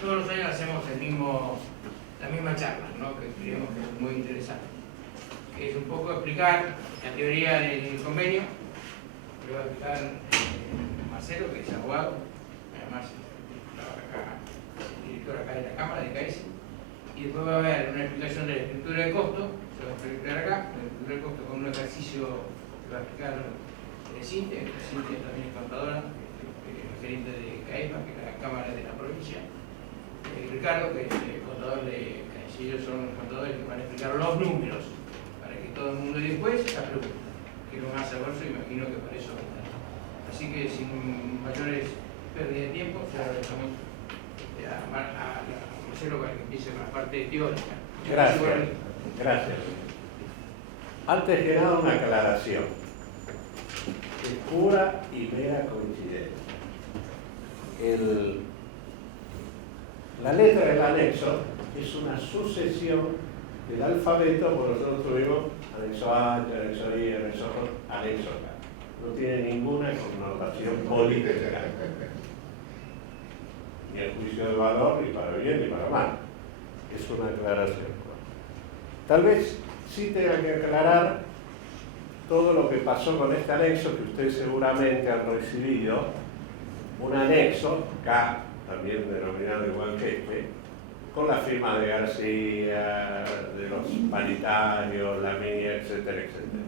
todos los años hacemos la misma charla, ¿no? Que creemos que es muy interesante. Que es un poco explicar la teoría del convenio, que va a explicar Marcelo, que es abogado, además trabaja acá, director acá de la Cámara de CAESI, y después va a haber una explicación de la estructura de costo, se va a explicar acá, la estructura de costo con un ejercicio que va a explicar Cinte también es contadora, que es el gerente de CAEPA, que es la Cámara de la provincia, Ricardo, que es el contador de CAESI. Ellos son los contadores que van a explicar los números para que todo el mundo, y después la pregunta, que lo van a hacer verso, imagino que para eso va a estar. Así que sin mayores pérdidas de tiempo, ya lo dejamos a Marcelo para que empiece con la parte teórica. Gracias. Antes que nada, una aclaración. Es pura y mera coincidencia. La letra del anexo es una sucesión del alfabeto, por nosotros tuvimos anexo A, anexo I, anexo J, anexo K. No tiene ninguna connotación política. Ni el juicio de valor, ni para bien ni para mal. Es una aclaración. Tal vez sí tenga que aclarar todo lo que pasó con este anexo que ustedes seguramente han recibido. Un anexo, K, también denominado igual que este, con la firma de García, de los paritarios, la mía, etcétera, etcétera.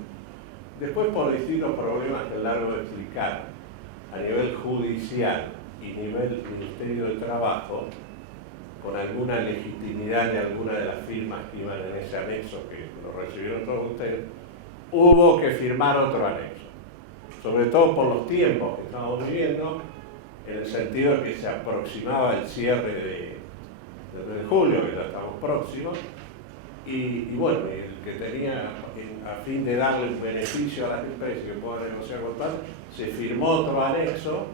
Después, por distintos problemas que es largo de explicar, a nivel judicial y nivel Ministerio de Trabajo, con alguna legitimidad de alguna de las firmas que iban en ese anexo, que lo recibieron todos ustedes, hubo que firmar otro anexo. Sobre todo por los tiempos que estamos viviendo, en el sentido de que se aproximaba el cierre de julio, que ya estamos próximos, y bueno, el que tenía, a fin de darle un beneficio a las empresas que puedan negociar con tal, se firmó otro anexo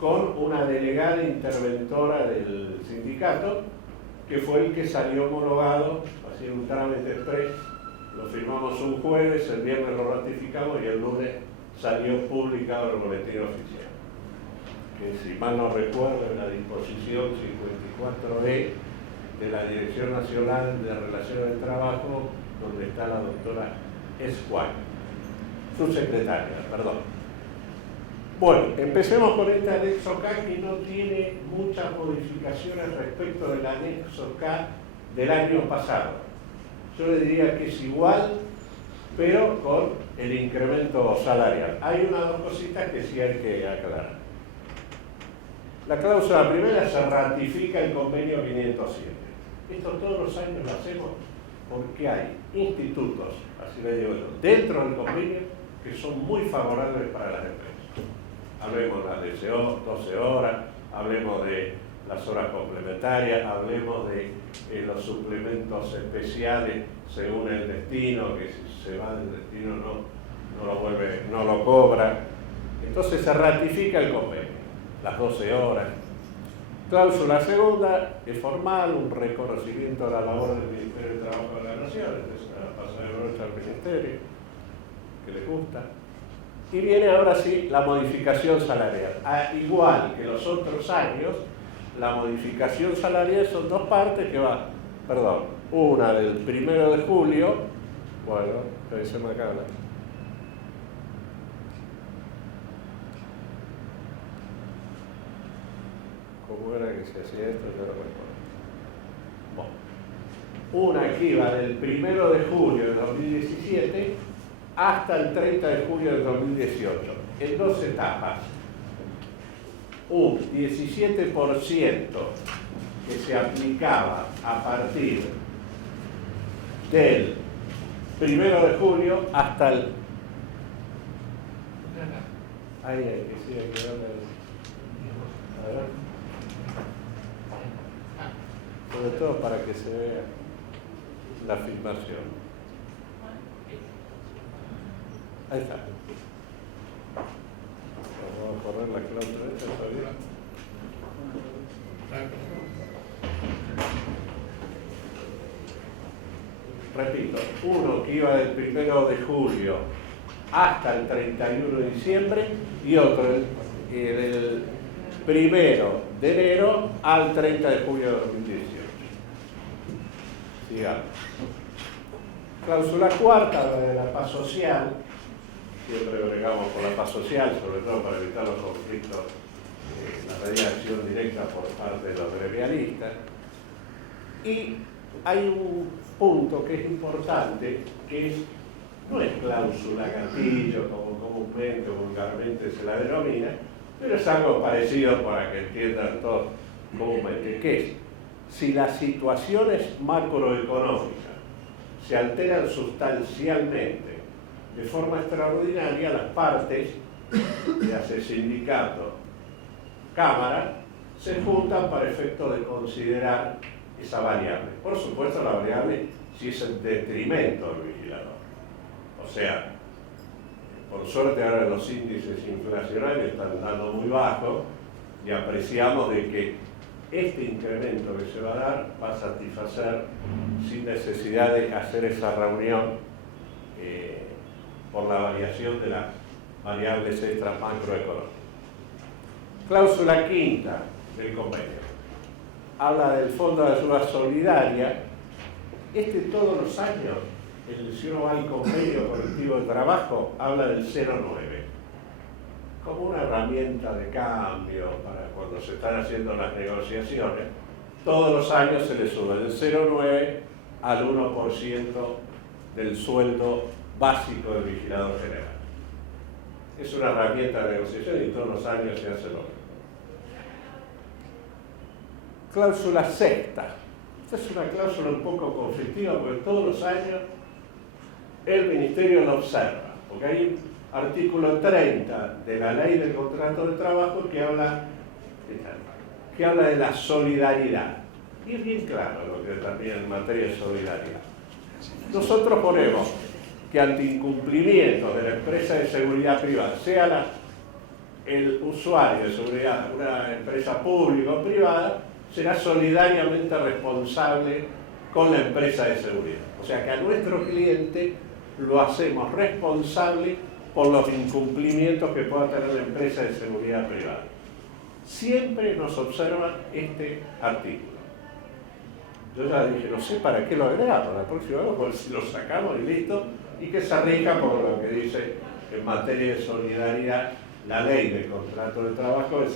con una delegada interventora del sindicato, que fue el que salió homologado, haciendo un trámite express. Lo firmamos un jueves, el viernes lo ratificamos y el lunes salió publicado en el boletín oficial. Que si mal no recuerdo, en la disposición 54E de la Dirección Nacional de Relaciones del Trabajo, donde está la doctora Esquire, subsecretaria, perdón. Bueno, empecemos con este anexo K, que no tiene muchas modificaciones respecto del anexo K del año pasado. Yo le diría que es igual, pero con el incremento salarial. Hay unas dos cositas que sí hay que aclarar. La cláusula primera: se ratifica el convenio 507. Esto todos los años lo hacemos porque hay institutos, así le digo yo, dentro del convenio que son muy favorables para las empresas. Hablemos de las 12 horas, hablemos de las horas complementarias, hablemos de los suplementos especiales según el destino, que si se va del destino no lo cobra. Entonces se ratifica el convenio, las 12 horas. Cláusula segunda es formal, un reconocimiento a la labor del Ministerio de Trabajo de la Nación, es una pasada de brocha al Ministerio, que le gusta. Y viene ahora sí la modificación salarial. Igual que los otros años, la modificación salarial son dos partes que va, una del 1 de julio, bueno, que se me acaba. ¿Cómo era que se hacía esto? Yo no recuerdo. Bueno. Una que iba del 1 de julio de 2017 hasta el 30 de julio de 2018, en dos etapas. Un 17% que se aplicaba a partir del 1 de julio hasta el... Ahí hay que sí, hay que darle... A ver. Sobre todo para que se vea la filmación. Ahí está. Vamos a poner la cláusula esta todavía. Repito, uno que iba del 1 de julio hasta el 31 de diciembre y otro del 1 de enero al 30 de julio de 2018. Sigamos. Cláusula cuarta, habla de la paz social. Siempre bregamos por la paz social, sobre todo para evitar los conflictos, la mediación directa por parte de los gremialistas. Y hay un punto que es importante, que es, no es cláusula gatillo, como comúnmente o vulgarmente se la denomina, pero es algo parecido para que entiendan todos comúnmente, que es, si las situaciones macroeconómicas se alteran sustancialmente de forma extraordinaria, las partes, ya sea sindicato, cámara, se juntan para efecto de considerar esa variable. Por supuesto, la variable si es en detrimento del vigilador. O sea, por suerte ahora los índices inflacionarios están dando muy bajos y apreciamos de que este incremento que se va a dar va a satisfacer sin necesidad de hacer esa reunión por la variación de las variables extras macroeconómicas. Cláusula quinta del convenio. Habla del Fondo de Ayuda Solidaria. Todos los años, si uno va al convenio colectivo de trabajo, habla del 0,9 como una herramienta de cambio para cuando se están haciendo las negociaciones. Todos los años se le sube del 0,9 al 1% del sueldo básico del vigilador general. Es una herramienta de negociación y todos los años se hace lo mismo. Cláusula sexta. Esta es una cláusula un poco conflictiva porque todos los años el Ministerio lo observa, porque hay un artículo 30 de la Ley del Contrato de Trabajo que habla de la solidaridad. Y es bien claro lo que también en materia de solidaridad. Nosotros ponemos que ante incumplimiento de la empresa de seguridad privada, sea el usuario de seguridad una empresa pública o privada, será solidariamente responsable con la empresa de seguridad. O sea que a nuestro cliente lo hacemos responsable por los incumplimientos que pueda tener la empresa de seguridad privada. Siempre nos observan este artículo. Yo ya dije, no sé para qué lo agregamos, la próxima vez pues si lo sacamos y listo, y que se rija por lo que dice en materia de solidaridad la ley del contrato de trabajo, que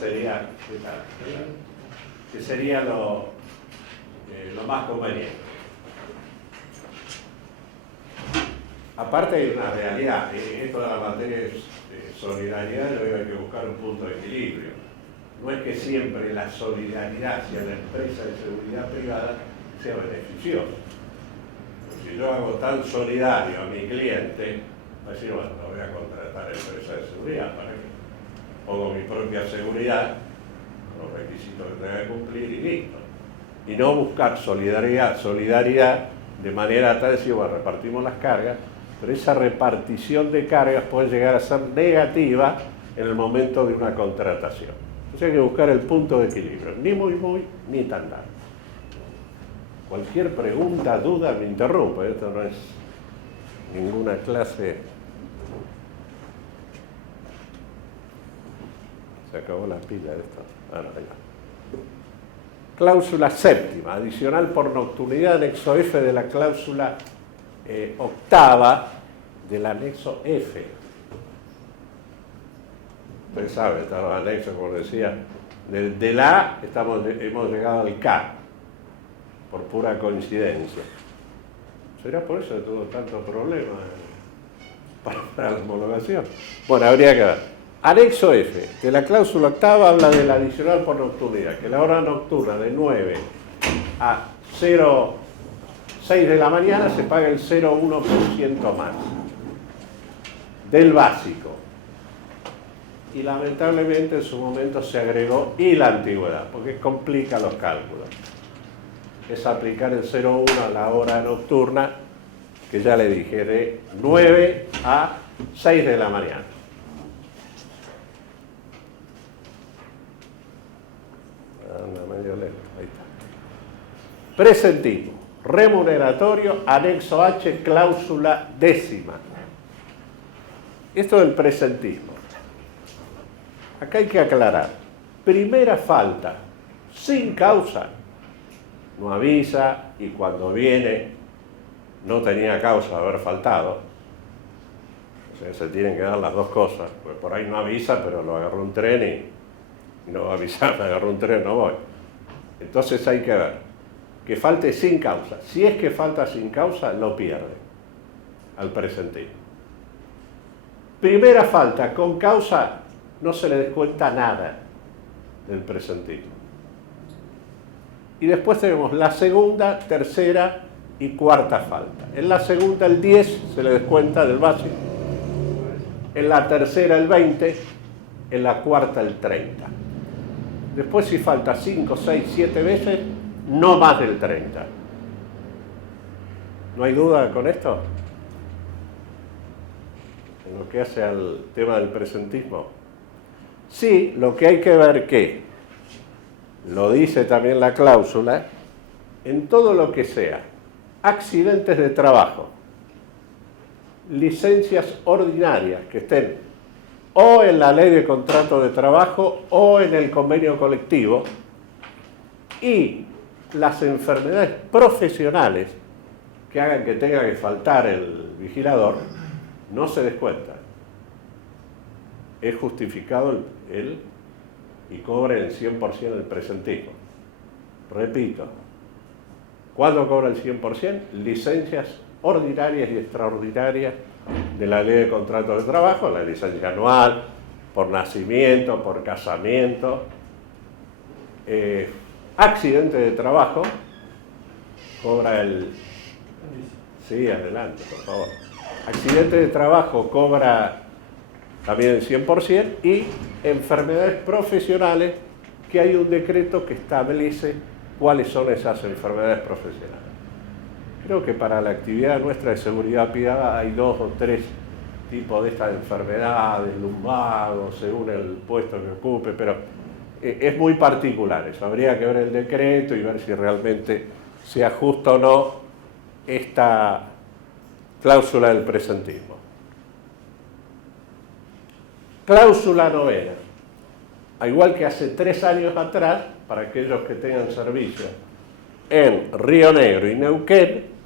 sería lo más conveniente. Aparte hay una realidad, esto de la materia de solidaridad hay que buscar un punto de equilibrio. No es que siempre la solidaridad hacia la empresa de seguridad privada sea beneficiosa. Si yo hago tan solidario a mi cliente, va a decir, bueno, no voy a contratar a la empresa de seguridad, ¿para qué? Pongo mi propia seguridad, los requisitos que tenga que cumplir y listo. Y no buscar solidaridad de manera tal de decir, bueno, repartimos las cargas, pero esa repartición de cargas puede llegar a ser negativa en el momento de una contratación. Entonces hay que buscar el punto de equilibrio, ni muy, ni tan largo. Cualquier pregunta, duda, me interrumpe, esto no es ninguna clase. Se acabó la pila de esto. Ah, no, ahí va. Cláusula séptima, adicional por nocturnidad, anexo F de la cláusula octava del anexo F. Ustedes saben, están los anexos, como decía, del A hemos llegado al K, por pura coincidencia. ¿Será por eso que tuvo tanto problema para la homologación? Bueno, habría que ver. Anexo F de la cláusula octava habla del adicional por nocturnidad, que la hora nocturna de 9 a 0,6 de la mañana se paga el 0,1% más del básico. Y lamentablemente en su momento se agregó y la antigüedad, porque complica los cálculos. Es aplicar el 0,1 a la hora nocturna, que ya le dije, de 9 a 6 de la mañana. Anda medio lento, ahí está. Presentismo, remuneratorio, anexo H, cláusula décima. Esto del presentismo. Acá hay que aclarar. primera falta, sin causa, no avisa y cuando viene no tenía causa de haber faltado. O sea, se tienen que dar las dos cosas, pues por ahí no avisa, pero lo agarró un tren y no va a avisar, me agarró un tren, no voy. Entonces hay que ver, que falte sin causa. Si es que falta sin causa, lo pierde al presentismo. Primera falta, con causa, no se le descuenta nada del presentismo. Y después tenemos la segunda, tercera y cuarta falta. En la segunda el 10 se le descuenta del básico, en la tercera el 20, en la cuarta el 30. Después si falta 5, 6, 7 veces, no más del 30. ¿No hay duda con esto? En lo que hace al tema del presentismo. Sí, lo que hay que ver que, lo dice también la cláusula, en todo lo que sea accidentes de trabajo, licencias ordinarias que estén o en la ley de contrato de trabajo o en el convenio colectivo, y las enfermedades profesionales que hagan que tenga que faltar el vigilador, no se descuentan. Es justificado y cobra el 100% el presentismo. Repito, ¿cuándo cobra el 100%? Licencias ordinarias y extraordinarias de la ley de contrato de trabajo, la licencia anual, por nacimiento, por casamiento, accidente de trabajo, cobra el... Sí, adelante, por favor. Accidente de trabajo cobra también el 100%, y enfermedades profesionales, que hay un decreto que establece cuáles son esas enfermedades profesionales. Creo que para la actividad nuestra de seguridad privada hay 2 o 3 tipos de estas enfermedades, lumbago, según el puesto que ocupe, pero es muy particular eso. Habría que ver el decreto y ver si realmente se ajusta o no esta cláusula del presentismo. Cláusula novena. Al igual que hace 3 años atrás, para aquellos que tengan servicio en Río Negro y Neuquén,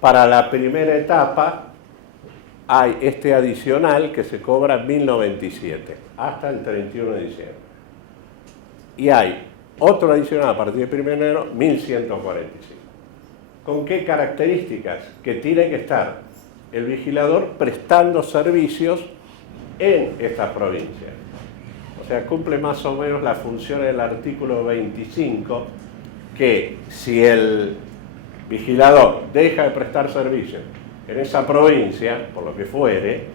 para la primera etapa hay este adicional que se cobra en 1097 hasta el 31 de diciembre. Y hay otro adicional a partir del 1 de enero, 1145. ¿Con qué características? Que tiene que estar el vigilador prestando servicios en estas provincias. O sea, cumple más o menos la función del artículo 25, que si el vigilador deja de prestar servicios en esa provincia, por lo que fuere,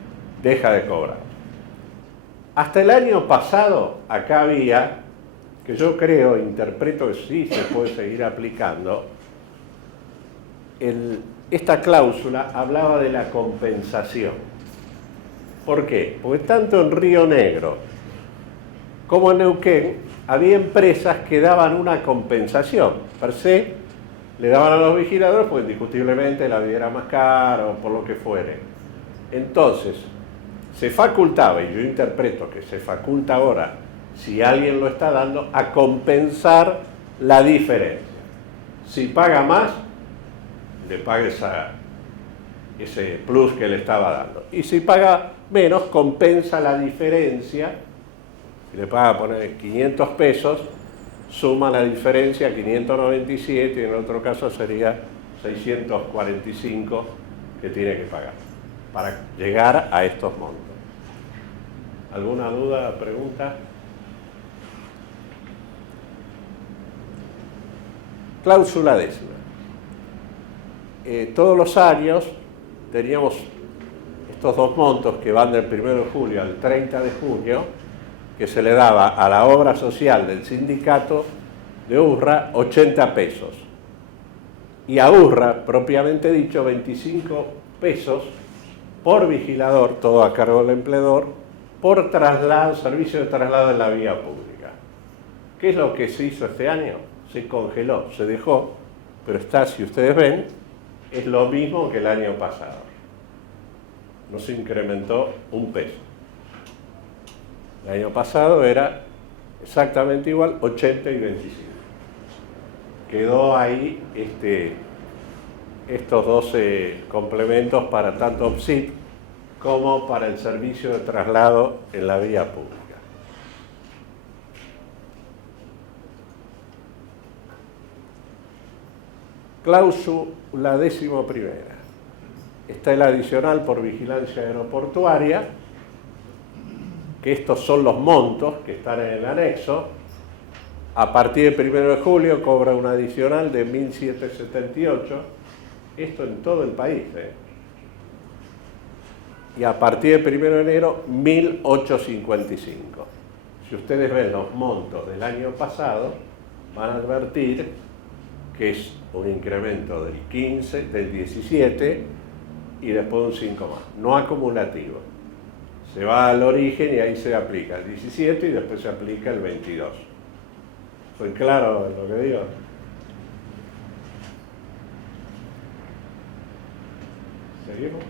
deja de cobrar. Hasta el año pasado, acá había, que yo creo, interpreto que sí se puede seguir aplicando, esta cláusula hablaba de la compensación. ¿Por qué? Porque tanto en Río Negro como en Neuquén había empresas que daban una compensación. Per se, le daban a los vigiladores porque indiscutiblemente la vida era más cara o por lo que fuere. Entonces, se facultaba, y yo interpreto que se faculta ahora, si alguien lo está dando, a compensar la diferencia. Si paga más, le paga ese plus que le estaba dando. Y si paga menos, compensa la diferencia. Si le paga, poner 500 pesos, suma la diferencia a 597 y en otro caso sería 645 que tiene que pagar para llegar a estos montos. ¿Alguna duda, pregunta? Cláusula décima. Todos los años teníamos estos 2 montos que van del 1 de julio al 30 de junio, que se le daba a la obra social del sindicato de URRA 80 pesos. Y a URRA, propiamente dicho, 25 pesos por vigilador, todo a cargo del empleador, por traslado, servicio de traslado en la vía pública. ¿Qué es lo que se hizo este año? Se congeló, se dejó, pero está, si ustedes ven, es lo mismo que el año pasado. No se incrementó un peso. El año pasado era exactamente igual, 80 y 25. Quedó ahí estos 12 complementos para tanto OPSIT como para el servicio de traslado en la vía pública. Cláusula 11ª. Está el adicional por vigilancia aeroportuaria, que estos son los montos que están en el anexo. A partir del 1 de julio cobra un adicional de 1.778, esto en todo el país. Y a partir del 1 de enero, 1.855. Si ustedes ven los montos del año pasado, van a advertir que es un incremento del 15, del 17 y después un 5 más, no acumulativo. Se va al origen y ahí se aplica el 17 y después se aplica el 22. ¿Soy claro en lo que digo? ¿Seguimos?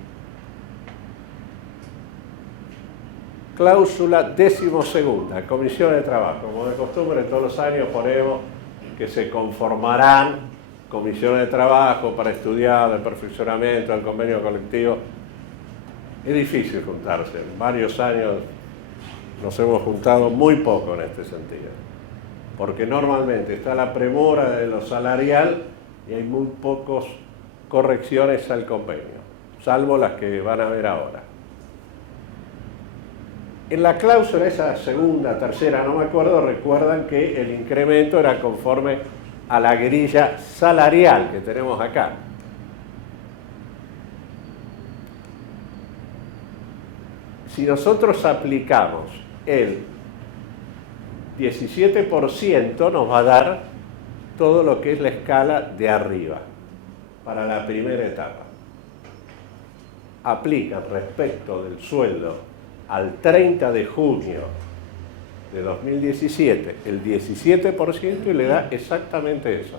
Cláusula 12ª, Comisión de Trabajo. Como de costumbre, todos los años ponemos que se conformarán comisiones de trabajo para estudiar el perfeccionamiento del convenio colectivo. Es difícil juntarse. En varios años nos hemos juntado muy poco en este sentido, porque normalmente está la premura de lo salarial y hay muy pocas correcciones al convenio, salvo las que van a ver ahora. En la cláusula, esa segunda, tercera, no me acuerdo, recuerdan que el incremento era conforme a la grilla salarial que tenemos acá. Si nosotros aplicamos el 17%, nos va a dar todo lo que es la escala de arriba para la primera etapa. Aplican respecto del sueldo al 30 de junio de 2017 el 17% y le da exactamente eso.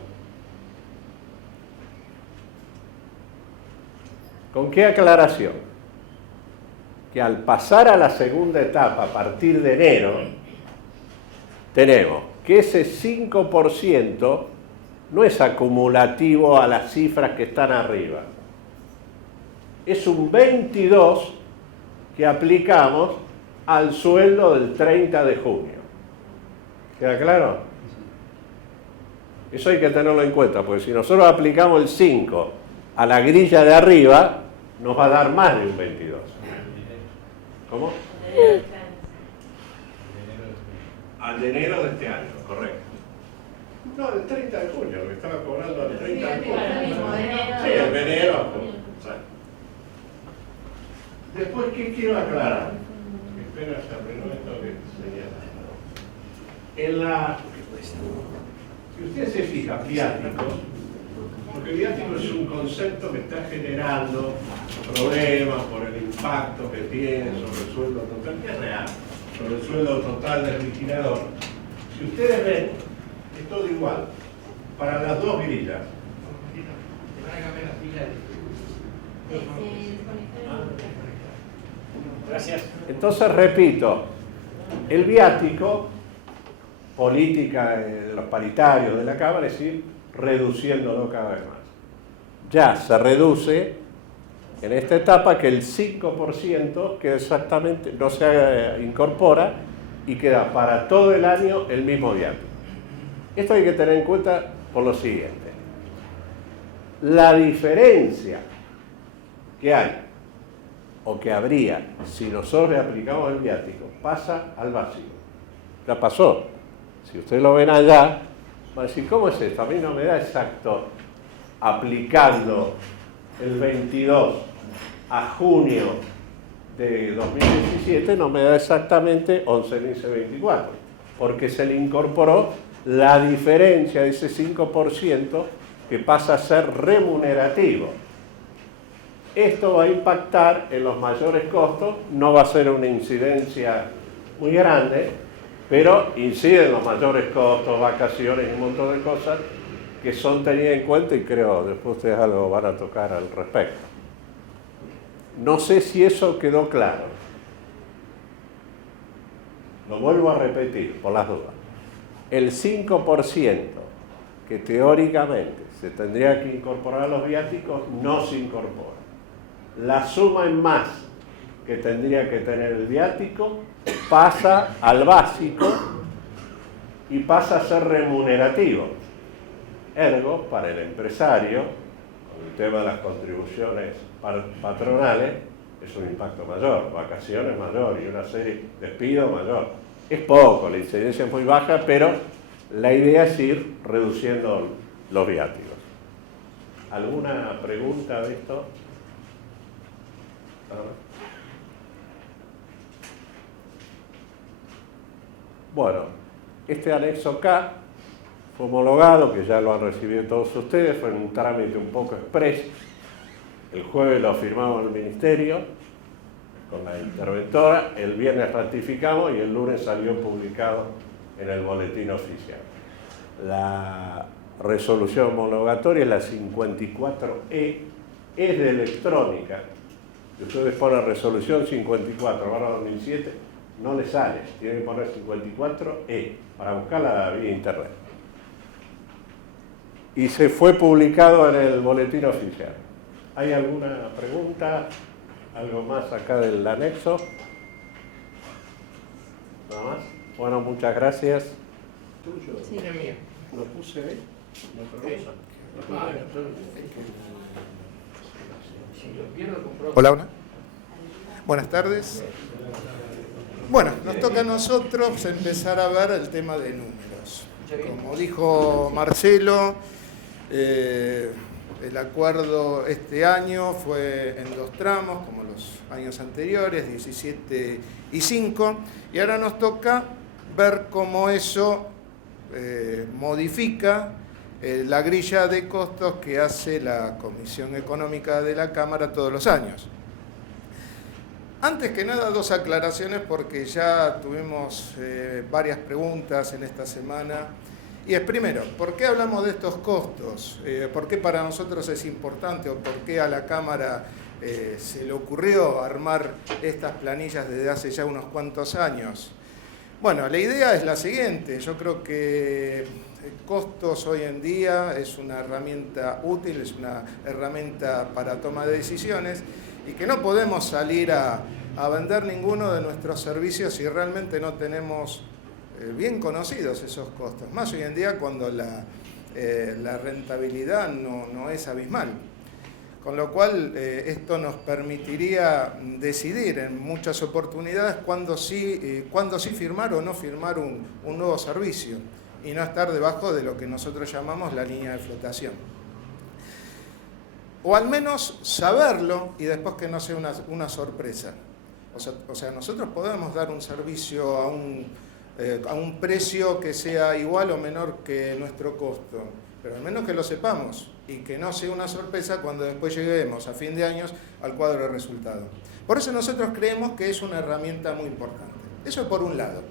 ¿Con qué aclaración? Que al pasar a la segunda etapa a partir de enero, tenemos que ese 5% no es acumulativo a las cifras que están arriba. Es un 22% que aplicamos al sueldo del 30 de junio. ¿Queda claro? Eso hay que tenerlo en cuenta, porque si nosotros aplicamos el 5 a la grilla de arriba, nos va a dar más de un 22. ¿Cómo? Al de enero de este año, correcto. No, el 30 de junio, lo que estaba cobrando el 30 de junio. Sí, el de enero. Después, ¿qué quiero aclarar? Espera, se arruinó esto que señala. Si usted se fija, viáticos, porque viático es un concepto que está generando problemas por el impacto que tiene sobre el sueldo total, que es real, sobre el sueldo total del vigilador. Si ustedes ven, es todo igual, para las dos grillas. Gracias. Entonces, repito, el viático, política de los paritarios de la Cámara, es ir reduciéndolo cada vez más. Ya se reduce en esta etapa que el 5% que exactamente no se incorpora y queda para todo el año el mismo viático. Esto hay que tener en cuenta por lo siguiente. La diferencia que hay o que habría si nosotros le aplicamos el viático pasa al básico. Ya pasó. Si ustedes lo ven allá, van a decir, ¿cómo es esto? A mí no me da exacto aplicando el 22 a junio de 2017, no me da exactamente 11.024, porque se le incorporó la diferencia de ese 5% que pasa a ser remunerativo. Esto va a impactar en los mayores costos, no va a ser una incidencia muy grande, pero incide en los mayores costos, vacaciones y un montón de cosas que son tenidas en cuenta y creo después ustedes algo van a tocar al respecto. No sé si eso quedó claro. Lo vuelvo a repetir por las dudas. el 5% que teóricamente se tendría que incorporar a los viáticos no se incorpora. La suma en más que tendría que tener el viático pasa al básico y pasa a ser remunerativo. Ergo, para el empresario, con el tema de las contribuciones patronales, es un impacto mayor, vacaciones mayor y una serie de despidos mayor. Es poco, la incidencia es muy baja, pero la idea es ir reduciendo los viáticos. ¿Alguna pregunta de esto? Bueno, este anexo K fue homologado, que ya lo han recibido todos ustedes, fue un trámite un poco express. El jueves lo firmamos en el Ministerio con la interventora, el viernes ratificamos y el lunes salió publicado en el boletín oficial. La resolución homologatoria es la 54E, es de electrónica. Si ustedes ponen resolución 54/2007, no le sale, tienen que poner 54E para buscarla vía internet. Y se fue publicado en el boletín oficial. ¿Hay alguna pregunta? ¿Algo más acá del anexo? ¿Nada más? Bueno, muchas gracias. Sí. Es mío. ¿Lo puse ahí? Hola, hola. Buenas tardes. Bueno, nos toca a nosotros empezar a ver el tema de números. Como dijo Marcelo, el acuerdo este año fue en 2 tramos, como los años anteriores, 17 y 5, y ahora nos toca ver cómo eso modifica la grilla de costos que hace la Comisión Económica de la Cámara todos los años. Antes que nada, 2 aclaraciones porque ya tuvimos varias preguntas en esta semana. Y es primero, ¿por qué hablamos de estos costos? ¿Por qué para nosotros es importante o por qué a la Cámara se le ocurrió armar estas planillas desde hace ya unos cuantos años? Bueno, la idea es la siguiente. Yo creo que costos hoy en día es una herramienta útil, es una herramienta para toma de decisiones y que no podemos salir a vender ninguno de nuestros servicios si realmente no tenemos bien conocidos esos costos. Más hoy en día cuando la rentabilidad no es abismal. Con lo cual, esto nos permitiría decidir en muchas oportunidades cuándo sí firmar o no firmar un nuevo servicio y no estar debajo de lo que nosotros llamamos la línea de flotación. O al menos saberlo y después que no sea una sorpresa. O sea, nosotros podemos dar un servicio a un precio que sea igual o menor que nuestro costo, pero al menos que lo sepamos y que no sea una sorpresa cuando después lleguemos a fin de años al cuadro de resultado. Por eso nosotros creemos que es una herramienta muy importante. Eso por un lado.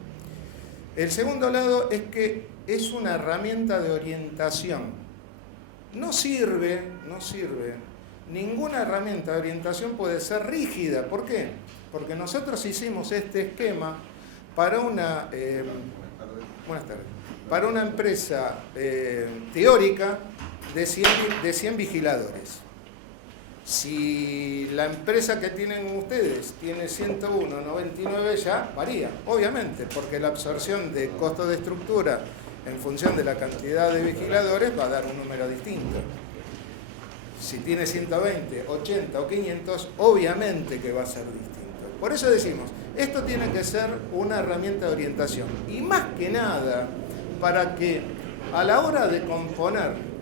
El segundo lado es que es una herramienta de orientación. No sirve, ninguna herramienta de orientación puede ser rígida. ¿Por qué? Porque nosotros hicimos este esquema para una empresa teórica de 100 vigiladores. Si la empresa que tienen ustedes tiene 101, 99, ya varía, obviamente, porque la absorción de costo de estructura en función de la cantidad de vigiladores va a dar un número distinto. Si tiene 120, 80 o 500, obviamente que va a ser distinto. Por eso decimos, esto tiene que ser una herramienta de orientación. Y más que nada, para que a la hora de componer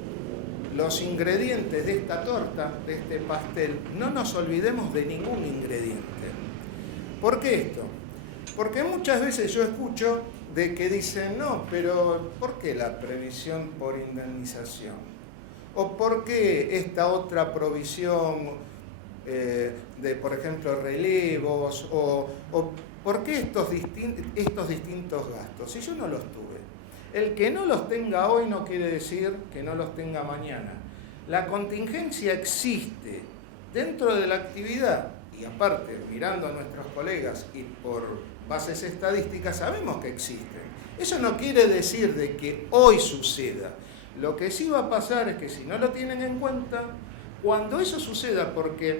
los ingredientes de esta torta, de este pastel, no nos olvidemos de ningún ingrediente. ¿Por qué esto? Porque muchas veces yo escucho de que dicen, no, pero ¿por qué la previsión por indemnización? ¿O por qué esta otra provisión de, por ejemplo, relevos? ¿O por qué estos distintos gastos? Si yo no los tuve. El que no los tenga hoy no quiere decir que no los tenga mañana. La contingencia existe dentro de la actividad y aparte, mirando a nuestros colegas y por bases estadísticas, sabemos que existen. Eso no quiere decir de que hoy suceda. Lo que sí va a pasar es que si no lo tienen en cuenta, cuando eso suceda, porque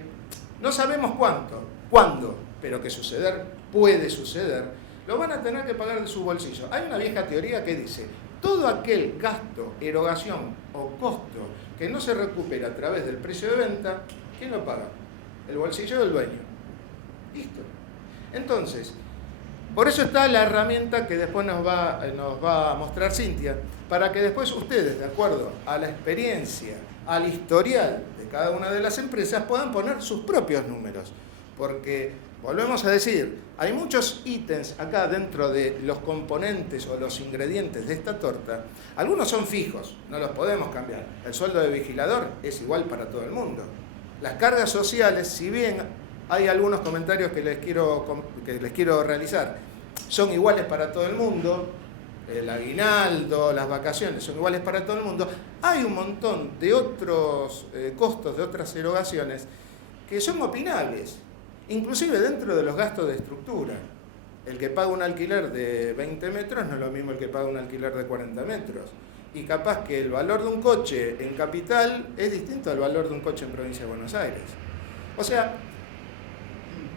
no sabemos cuándo, pero que suceder puede suceder, lo van a tener que pagar de su bolsillo. Hay una vieja teoría que dice, todo aquel gasto, erogación o costo que no se recupera a través del precio de venta, ¿quién lo paga? El bolsillo del dueño. Listo. Entonces, por eso está la herramienta que después nos va a mostrar Cintia, para que después ustedes, de acuerdo a la experiencia, al historial de cada una de las empresas, puedan poner sus propios números. Porque, volvemos a decir, hay muchos ítems acá dentro de los componentes o los ingredientes de esta torta. Algunos son fijos, no los podemos cambiar. El sueldo de vigilador es igual para todo el mundo. Las cargas sociales, si bien hay algunos comentarios que les quiero realizar, son iguales para todo el mundo, el aguinaldo, las vacaciones son iguales para todo el mundo, hay un montón de otros costos, de otras erogaciones, que son opinables, inclusive dentro de los gastos de estructura. El que paga un alquiler de 20 metros no es lo mismo el que paga un alquiler de 40 metros. Y capaz que el valor de un coche en capital es distinto al valor de un coche en provincia de Buenos Aires. O sea,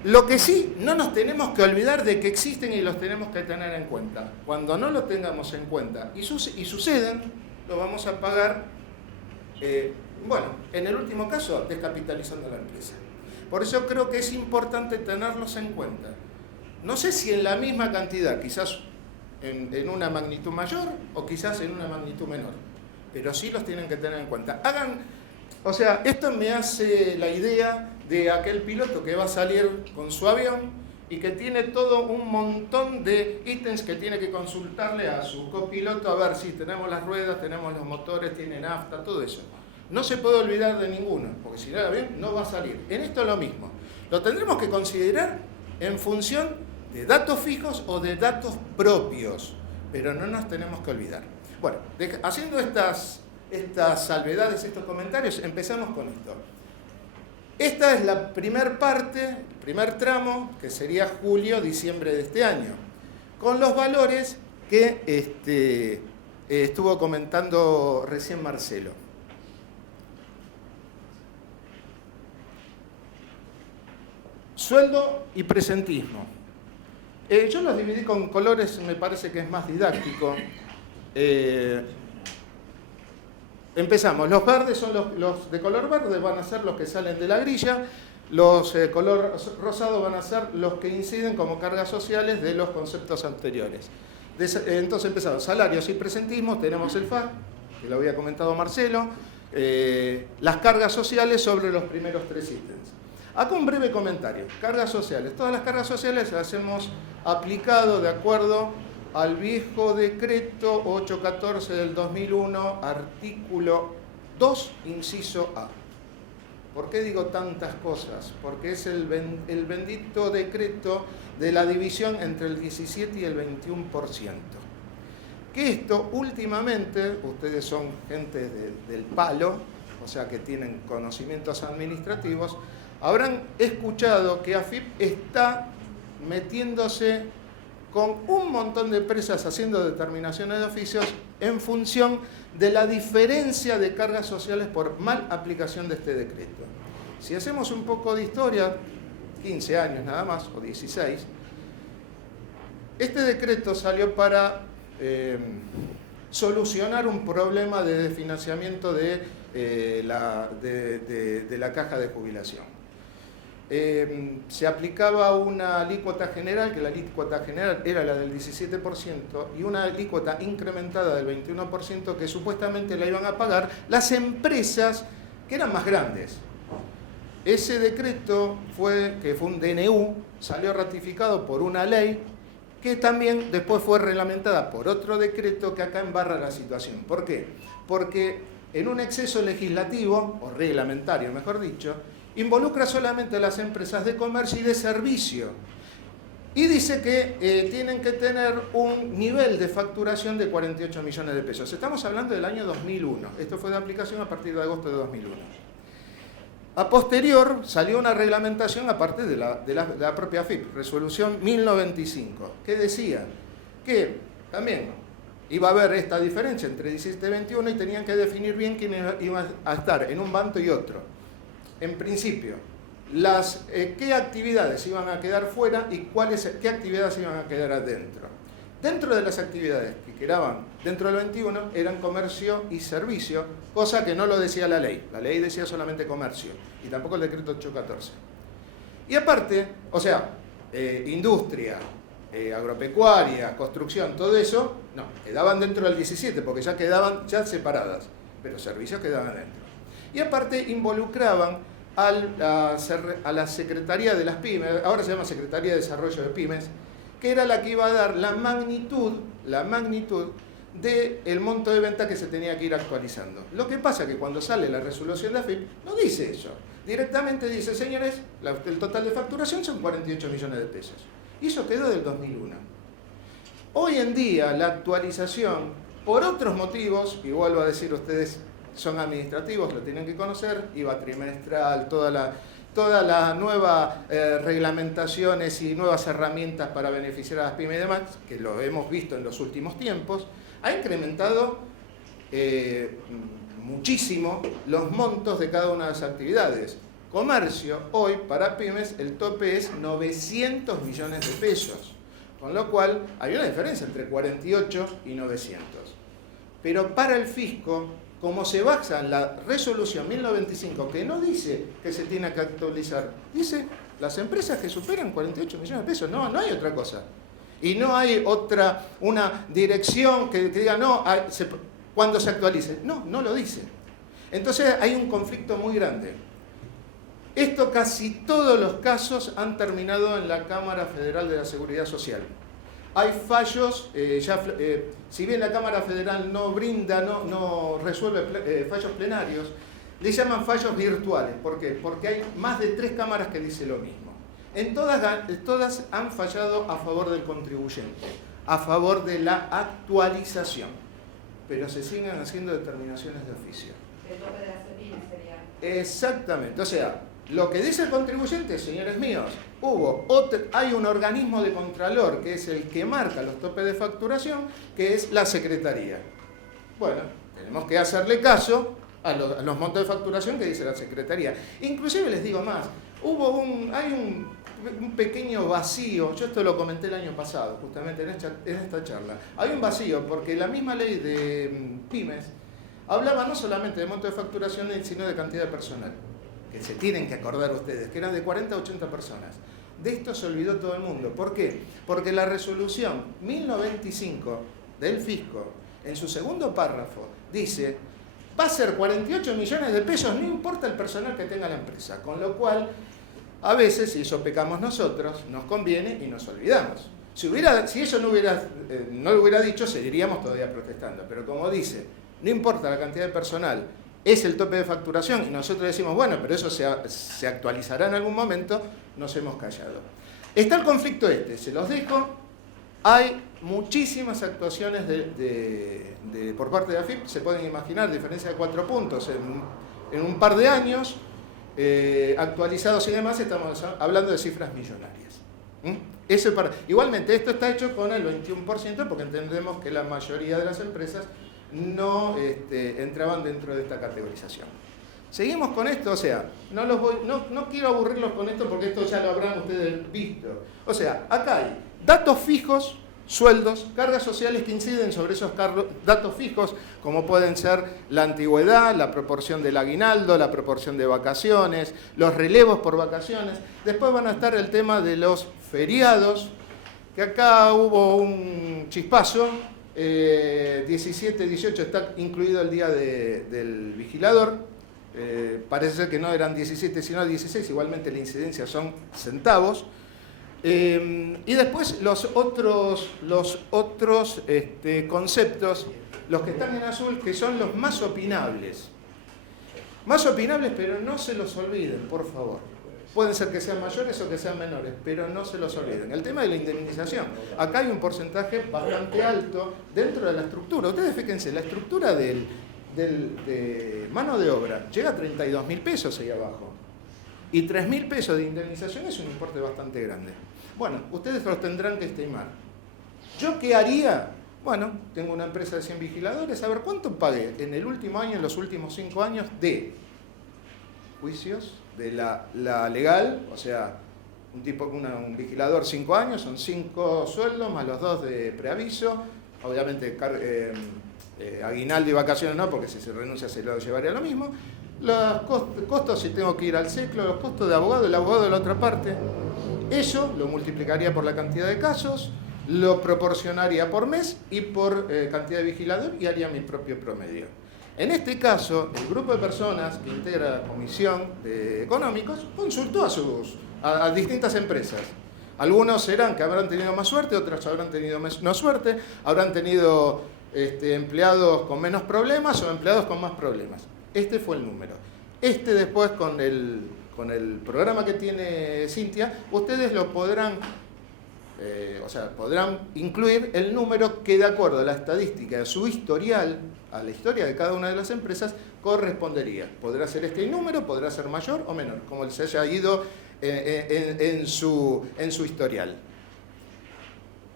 lo que sí, no nos tenemos que olvidar de que existen y los tenemos que tener en cuenta. Cuando no lo tengamos en cuenta y suceden, lo vamos a pagar, en el último caso, descapitalizando la empresa. Por eso creo que es importante tenerlos en cuenta. No sé si en la misma cantidad, quizás en una magnitud mayor o quizás en una magnitud menor, pero sí los tienen que tener en cuenta. Esto me hace la idea de aquel piloto que va a salir con su avión y que tiene todo un montón de ítems que tiene que consultarle a su copiloto a ver si tenemos las ruedas, tenemos los motores, tiene nafta, todo eso. No se puede olvidar de ninguno, porque si no el avión no va a salir. En esto es lo mismo. Lo tendremos que considerar en función de datos fijos o de datos propios, pero no nos tenemos que olvidar. Bueno, haciendo estas salvedades, estos comentarios, empezamos con esto. Esta es la primer parte, primer tramo, que sería julio-diciembre de este año, con los valores que estuvo comentando recién Marcelo. Sueldo y presentismo. Yo los dividí con colores, me parece que es más didáctico. Empezamos, los verdes son los de color verde, van a ser los que salen de la grilla, los color rosado van a ser los que inciden como cargas sociales de los conceptos anteriores. Entonces empezamos, salarios y presentismos, tenemos el FAC, que lo había comentado Marcelo, las cargas sociales sobre los primeros tres ítems. Acá un breve comentario, cargas sociales. Todas las cargas sociales las hemos aplicado de acuerdo al viejo decreto 814 del 2001, artículo 2, inciso A. ¿Por qué digo tantas cosas? Porque es el bendito decreto de la división entre el 17 y el 21%. Que esto últimamente, ustedes son gente del palo, o sea que tienen conocimientos administrativos, habrán escuchado que AFIP está metiéndose con un montón de empresas haciendo determinaciones de oficios en función de la diferencia de cargas sociales por mal aplicación de este decreto. Si hacemos un poco de historia, 15 años nada más, o 16, este decreto salió para solucionar un problema de desfinanciamiento de la caja de jubilación. Se aplicaba una alícuota general, que la alícuota general era la del 17%, y una alícuota incrementada del 21% que supuestamente la iban a pagar las empresas que eran más grandes. Ese decreto que fue un DNU, salió ratificado por una ley que también después fue reglamentada por otro decreto que acá embarra la situación. ¿Por qué? Porque en un exceso legislativo, o reglamentario mejor dicho, involucra solamente a las empresas de comercio y de servicio. Y dice que tienen que tener un nivel de facturación de 48 millones de pesos. Estamos hablando del año 2001. Esto fue de aplicación a partir de agosto de 2001. A posterior salió una reglamentación aparte de la propia AFIP, resolución 1095, que decía que también iba a haber esta diferencia entre 17 y 21 y tenían que definir bien quién iba a estar en un bando y otro. En principio, qué actividades iban a quedar fuera y qué actividades iban a quedar adentro. Dentro de las actividades que quedaban dentro del 21 eran comercio y servicio, cosa que no lo decía la ley. La ley decía solamente comercio y tampoco el decreto 814. Y aparte, o sea, industria, agropecuaria, construcción, todo eso, no, quedaban dentro del 17 porque ya quedaban separadas, pero servicios quedaban dentro. Y aparte involucraban a la Secretaría de las Pymes, ahora se llama Secretaría de Desarrollo de Pymes, que era la que iba a dar la magnitud del monto de venta que se tenía que ir actualizando. Lo que pasa es que cuando sale la resolución de AFIP, no dice eso. Directamente dice, señores, el total de facturación son 48 millones de pesos. Y eso quedó del 2001. Hoy en día, la actualización, por otros motivos, y vuelvo a decir, ustedes son administrativos, lo tienen que conocer, IVA trimestral, toda la nueva reglamentaciones y nuevas herramientas para beneficiar a las pymes y demás, que lo hemos visto en los últimos tiempos, ha incrementado muchísimo los montos de cada una de las actividades. Comercio, hoy para pymes el tope es 900 millones de pesos, con lo cual hay una diferencia entre 48 y 900. Pero para el fisco, como se basa en la resolución 1095, que no dice que se tiene que actualizar, dice las empresas que superan 48 millones de pesos, no hay otra cosa. Y no hay una dirección que diga, no, cuando se actualice. No lo dice. Entonces hay un conflicto muy grande. Esto casi todos los casos han terminado en la Cámara Federal de la Seguridad Social. Hay fallos, si bien la Cámara Federal no brinda, no resuelve fallos plenarios, le llaman fallos virtuales. ¿Por qué? Porque hay más de 3 cámaras que dicen lo mismo. En todas han fallado a favor del contribuyente, a favor de la actualización, pero se siguen haciendo determinaciones de oficio. El tope de la CEPIN sería. Exactamente, o sea, lo que dice el contribuyente, señores míos, hay un organismo de contralor que es el que marca los topes de facturación, que es la Secretaría. Bueno, tenemos que hacerle caso a los montos de facturación que dice la Secretaría. Inclusive les digo más, hay un pequeño vacío, yo esto lo comenté el año pasado, justamente en esta charla. Hay un vacío porque la misma ley de pymes hablaba no solamente de monto de facturación, sino de cantidad de personal, que se tienen que acordar ustedes, que eran de 40 a 80 personas. De esto se olvidó todo el mundo. ¿Por qué? Porque la resolución 1095 del fisco, en su segundo párrafo, dice, va a ser 48 millones de pesos, no importa el personal que tenga la empresa. Con lo cual, a veces, y eso pecamos nosotros, nos conviene y nos olvidamos. Si eso no lo hubiera dicho, seguiríamos todavía protestando. Pero como dice, no importa la cantidad de personal, es el tope de facturación, y nosotros decimos, bueno, pero eso se actualizará en algún momento, nos hemos callado. Está el conflicto se los dejo. Hay muchísimas actuaciones por parte de AFIP, se pueden imaginar, diferencia de 4 puntos en un par de años, actualizados y demás, estamos hablando de cifras millonarias. Igualmente, esto está hecho con el 21%, porque entendemos que la mayoría de las empresas no entraban dentro de esta categorización. Seguimos con esto, o sea, no quiero aburrirlos con esto porque esto ya lo habrán ustedes visto. O sea, acá hay datos fijos, sueldos, cargas sociales que inciden sobre esos datos fijos, como pueden ser la antigüedad, la proporción del aguinaldo, la proporción de vacaciones, los relevos por vacaciones. Después van a estar el tema de los feriados, que acá hubo un chispazo. 17, 18 está incluido el día del vigilador. Parece ser que no eran 17 sino 16, igualmente la incidencia son centavos. Y después los otros conceptos, los que están en azul, que son los más opinables. Más opinables, pero no se los olviden, por favor. Pueden ser que sean mayores o que sean menores, pero no se los olviden. El tema de la indemnización. Acá hay un porcentaje bastante alto dentro de la estructura. Ustedes fíjense, la estructura de mano de obra llega a 32.000 pesos ahí abajo. Y 3.000 pesos de indemnización es un importe bastante grande. Bueno, ustedes los tendrán que estimar. ¿Yo qué haría? Bueno, tengo una empresa de 100 vigiladores. A ver, ¿cuánto pagué en el último año, en los últimos 5 años, de juicios, de la legal? O sea, un vigilador 5 años, son 5 sueldos, más los 2 de preaviso. Obviamente, aguinaldo y vacaciones no, porque si se renuncia se lo llevaría lo mismo. Los costos si tengo que ir al CECLO, los costos de abogado, el abogado de la otra parte. Eso lo multiplicaría por la cantidad de casos, lo proporcionaría por mes y por cantidad de vigilador y haría mi propio promedio. En este caso, el grupo de personas que integra la Comisión de Económicos consultó a distintas empresas. Algunos serán que habrán tenido más suerte, otros habrán tenido menos suerte, habrán tenido empleados con menos problemas o empleados con más problemas. Este fue el número. Después con el programa que tiene Cintia, ustedes lo podrán, podrán incluir el número que de acuerdo a la estadística de su historial, a la historia de cada una de las empresas, correspondería. Podrá ser este el número, podrá ser mayor o menor, como se haya ido en su historial.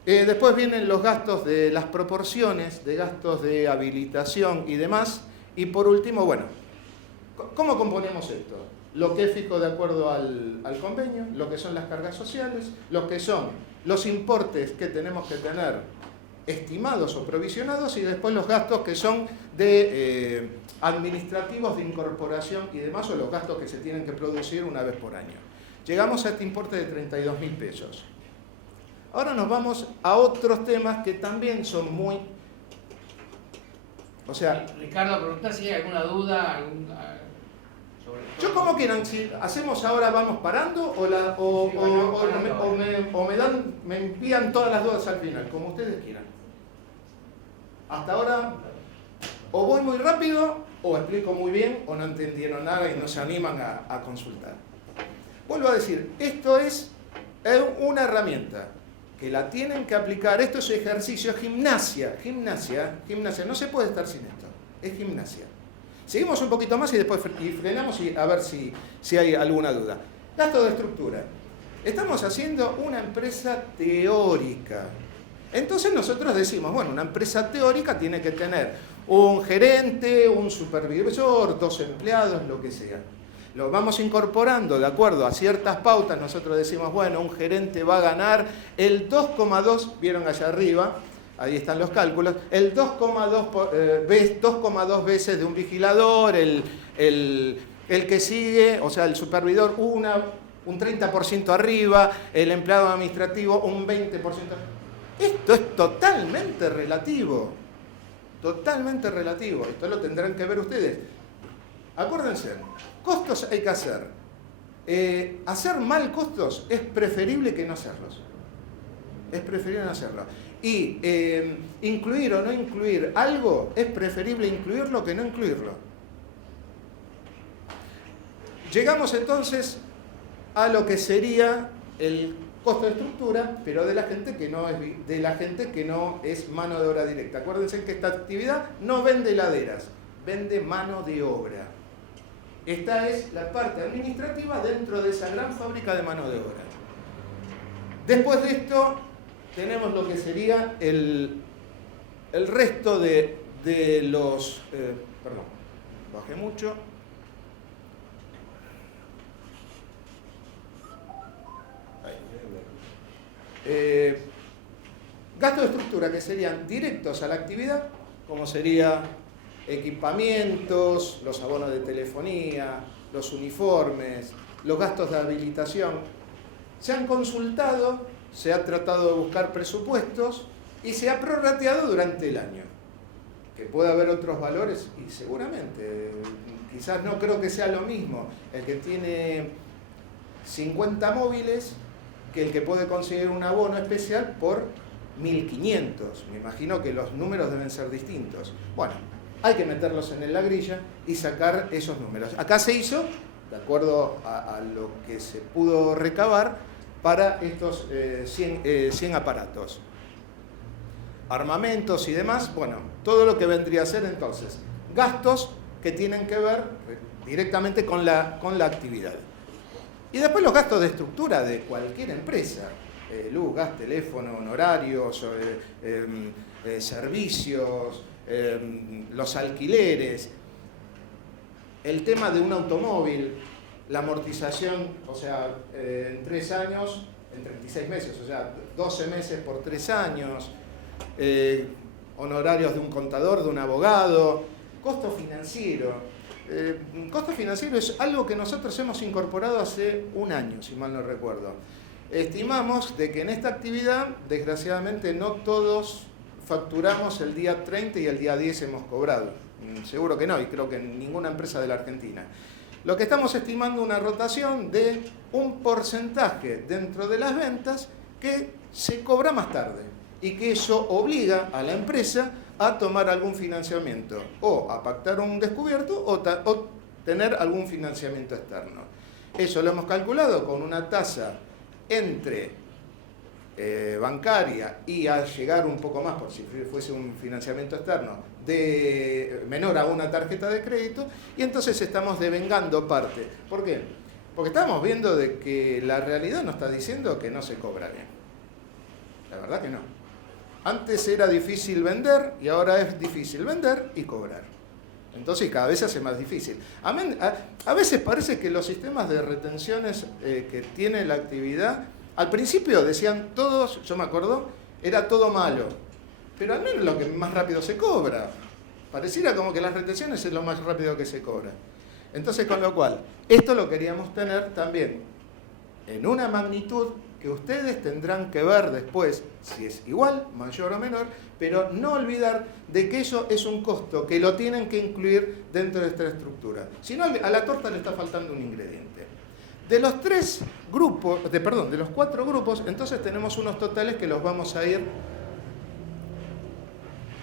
Después vienen los gastos de las proporciones, de gastos de habilitación y demás. Y por último, bueno, ¿cómo componemos esto? Lo que es fijo de acuerdo al convenio, lo que son las cargas sociales, lo que son los importes que tenemos que tener estimados o provisionados y después los gastos que son de administrativos de incorporación y demás o los gastos que se tienen que producir una vez por año. Llegamos a este importe de 32.000 pesos. Ahora nos vamos a otros temas que también son muy... O sea... Ricardo, pregunta si hay alguna duda, sobre todo. Yo como quieran, si hacemos ahora vamos parando o me envían todas las dudas al final, como ustedes quieran. Hasta ahora o voy muy rápido o explico muy bien o no entendieron nada y no se animan a consultar. Vuelvo a decir, esto es una herramienta que la tienen que aplicar. Esto es ejercicio, gimnasia, no se puede estar sin esto, es gimnasia. Seguimos un poquito más y después frenamos y a ver si hay alguna duda. Gasto de estructura. Estamos haciendo una empresa teórica. Entonces nosotros decimos, bueno, una empresa teórica tiene que tener un gerente, un supervisor, 2 empleados, lo que sea. Lo vamos incorporando de acuerdo a ciertas pautas. Nosotros decimos, bueno, un gerente va a ganar el 2,2, vieron allá arriba, ahí están los cálculos, el 2,2 veces de un vigilador, el que sigue, o sea, el supervisor un 30% arriba, el empleado administrativo un 20%. Esto es totalmente relativo, esto lo tendrán que ver ustedes. Acuérdense, costos hay que hacer. Hacer mal costos es preferible que no hacerlos. Y incluir o no incluir algo es preferible incluirlo que no incluirlo. Llegamos entonces a lo que sería el costo de estructura, pero de la gente que no es mano de obra directa. Acuérdense que esta actividad no vende heladeras, vende mano de obra. Esta es la parte administrativa dentro de esa gran fábrica de mano de obra. Después de esto tenemos lo que sería el resto de los... perdón, bajé mucho. Gastos de estructura que serían directos a la actividad, como sería equipamientos, los abonos de telefonía, los uniformes, los gastos de habilitación. Se han consultado, se ha tratado de buscar presupuestos y se ha prorrateado durante el año. Que puede haber otros valores y seguramente, quizás no creo que sea lo mismo el que tiene 50 móviles que el que puede conseguir un abono especial por 1.500. Me imagino que los números deben ser distintos. Bueno, hay que meterlos en la grilla y sacar esos números. Acá se hizo, de acuerdo a lo que se pudo recabar, para estos 100 aparatos. Armamentos y demás, bueno, todo lo que vendría a ser entonces gastos que tienen que ver directamente con la actividad. Y después los gastos de estructura de cualquier empresa. Luz, gas, teléfono, honorarios, servicios, los alquileres, el tema de un automóvil, la amortización, o sea, en 3 años, en 36 meses, o sea, 12 meses por 3 años, honorarios de un contador, de un abogado, costo financiero. Costo financiero es algo que nosotros hemos incorporado hace 1 año, si mal no recuerdo. Estimamos de que en esta actividad, desgraciadamente, no todos facturamos el día 30 y el día 10 hemos cobrado. Seguro que no, y creo que en ninguna empresa de la Argentina. Lo que estamos estimando una rotación de un porcentaje dentro de las ventas que se cobra más tarde y que eso obliga a la empresa a tomar algún financiamiento o a pactar un descubierto o tener algún financiamiento externo. Eso lo hemos calculado con una tasa entre bancaria y a llegar un poco más, por si fuese un financiamiento externo, de menor a una tarjeta de crédito, y entonces estamos devengando parte. ¿Por qué? Porque estamos viendo de que la realidad nos está diciendo que no se cobra bien. La verdad que no. Antes era difícil vender y ahora es difícil vender y cobrar. Entonces cada vez se hace más difícil. A veces parece que los sistemas de retenciones que tiene la actividad, al principio decían todos, yo me acuerdo, era todo malo. Pero al menos lo que más rápido se cobra. Pareciera como que las retenciones es lo más rápido que se cobra. Entonces, con lo cual, esto lo queríamos tener también en una magnitud que ustedes tendrán que ver después si es igual, mayor o menor, pero no olvidar de que eso es un costo que lo tienen que incluir dentro de esta estructura. Si no, a la torta le está faltando un ingrediente. De los 4 grupos, entonces tenemos unos totales que los vamos a ir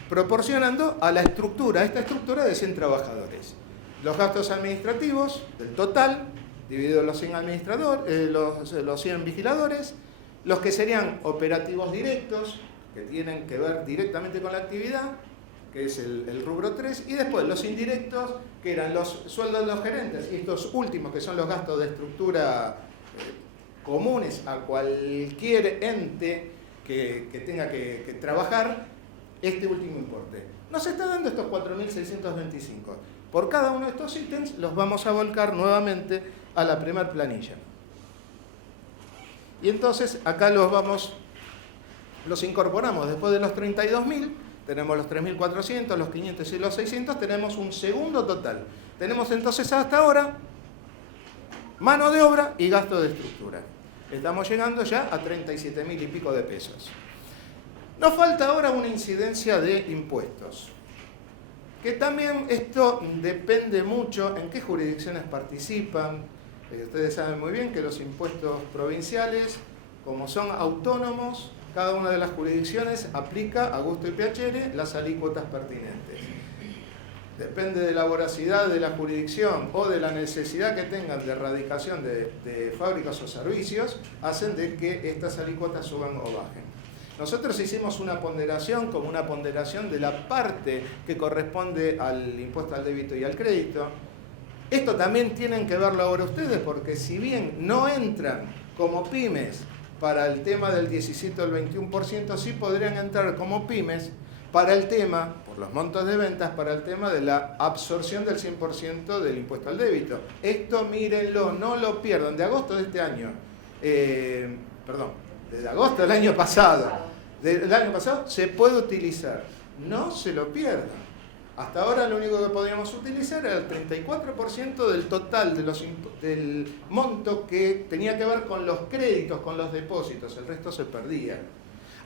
proporcionando a la estructura, a esta estructura de 100 trabajadores. Los gastos administrativos del total, dividido los 100 administradores, los 100 vigiladores, los que serían operativos directos, que tienen que ver directamente con la actividad, que es el rubro 3, y después los indirectos, que eran los sueldos de los gerentes, y estos últimos, que son los gastos de estructura comunes a cualquier ente que tenga que trabajar este último importe. Nos está dando estos 4.625. Por cada uno de estos ítems los vamos a volcar nuevamente a la primera planilla. Y entonces acá los incorporamos. Después de los 32.000, tenemos los 3.400, los 500 y los 600, tenemos un segundo total. Tenemos entonces hasta ahora mano de obra y gasto de estructura. Estamos llegando ya a 37.000 y pico de pesos. Nos falta ahora una incidencia de impuestos, que también esto depende mucho en qué jurisdicciones participan. Ustedes saben muy bien que los impuestos provinciales, como son autónomos, cada una de las jurisdicciones aplica a gusto y piacere las alícuotas pertinentes. Depende de la voracidad de la jurisdicción o de la necesidad que tengan de erradicación de fábricas o servicios, hacen de que estas alícuotas suban o bajen. Nosotros hicimos una ponderación como una ponderación de la parte que corresponde al impuesto al débito y al crédito. Esto también tienen que verlo ahora ustedes, porque si bien no entran como pymes para el tema del 17 o el 21%, sí podrían entrar como pymes para el tema, por los montos de ventas, para el tema de la absorción del 100% del impuesto al débito. Esto mírenlo, no lo pierdan. De agosto de este año, desde agosto del año pasado, se puede utilizar. No se lo pierdan. Hasta ahora lo único que podíamos utilizar era el 34% del total del monto que tenía que ver con los créditos, con los depósitos. El resto se perdía.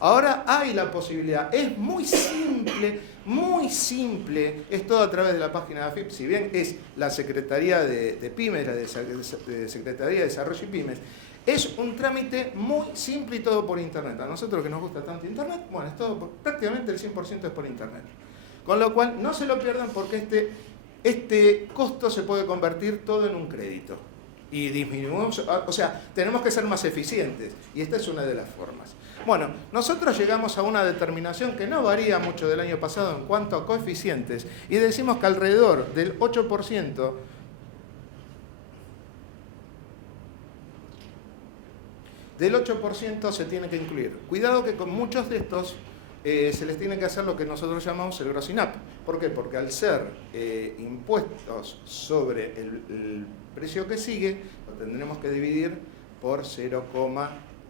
Ahora hay la posibilidad. Es muy simple, es todo a través de la página de AFIP. Si bien es la Secretaría de Pymes, la de Secretaría de Desarrollo y Pymes, es un trámite muy simple y todo por internet. A nosotros que nos gusta tanto internet, bueno, es todo, prácticamente el 100% es por internet. Con lo cual, no se lo pierdan, porque este costo se puede convertir todo en un crédito. Y disminuimos, o sea, tenemos que ser más eficientes. Y esta es una de las formas. Bueno, nosotros llegamos a una determinación que no varía mucho del año pasado en cuanto a coeficientes. Y decimos que alrededor del 8%, del 8% se tiene que incluir. Cuidado que con muchos de estos se les tiene que hacer lo que nosotros llamamos el gross up. ¿Por qué? Porque al ser impuestos sobre el precio que sigue, lo tendremos que dividir por 0,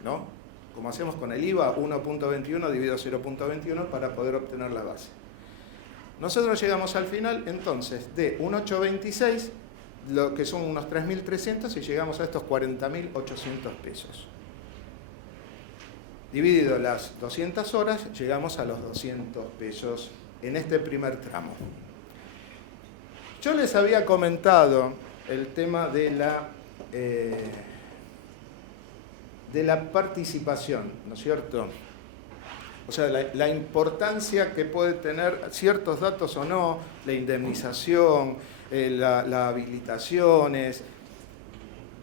¿no? Como hacemos con el IVA, 1.21 dividido 0.21 para poder obtener la base. Nosotros llegamos al final entonces de un 8.26, lo que son unos 3.300, y llegamos a estos 40.800 pesos. Dividido las 200 horas, llegamos a los 200 pesos en este primer tramo. Yo les había comentado el tema de la participación, ¿no es cierto? O sea, la importancia que puede tener ciertos datos o no, la indemnización, las habilitaciones.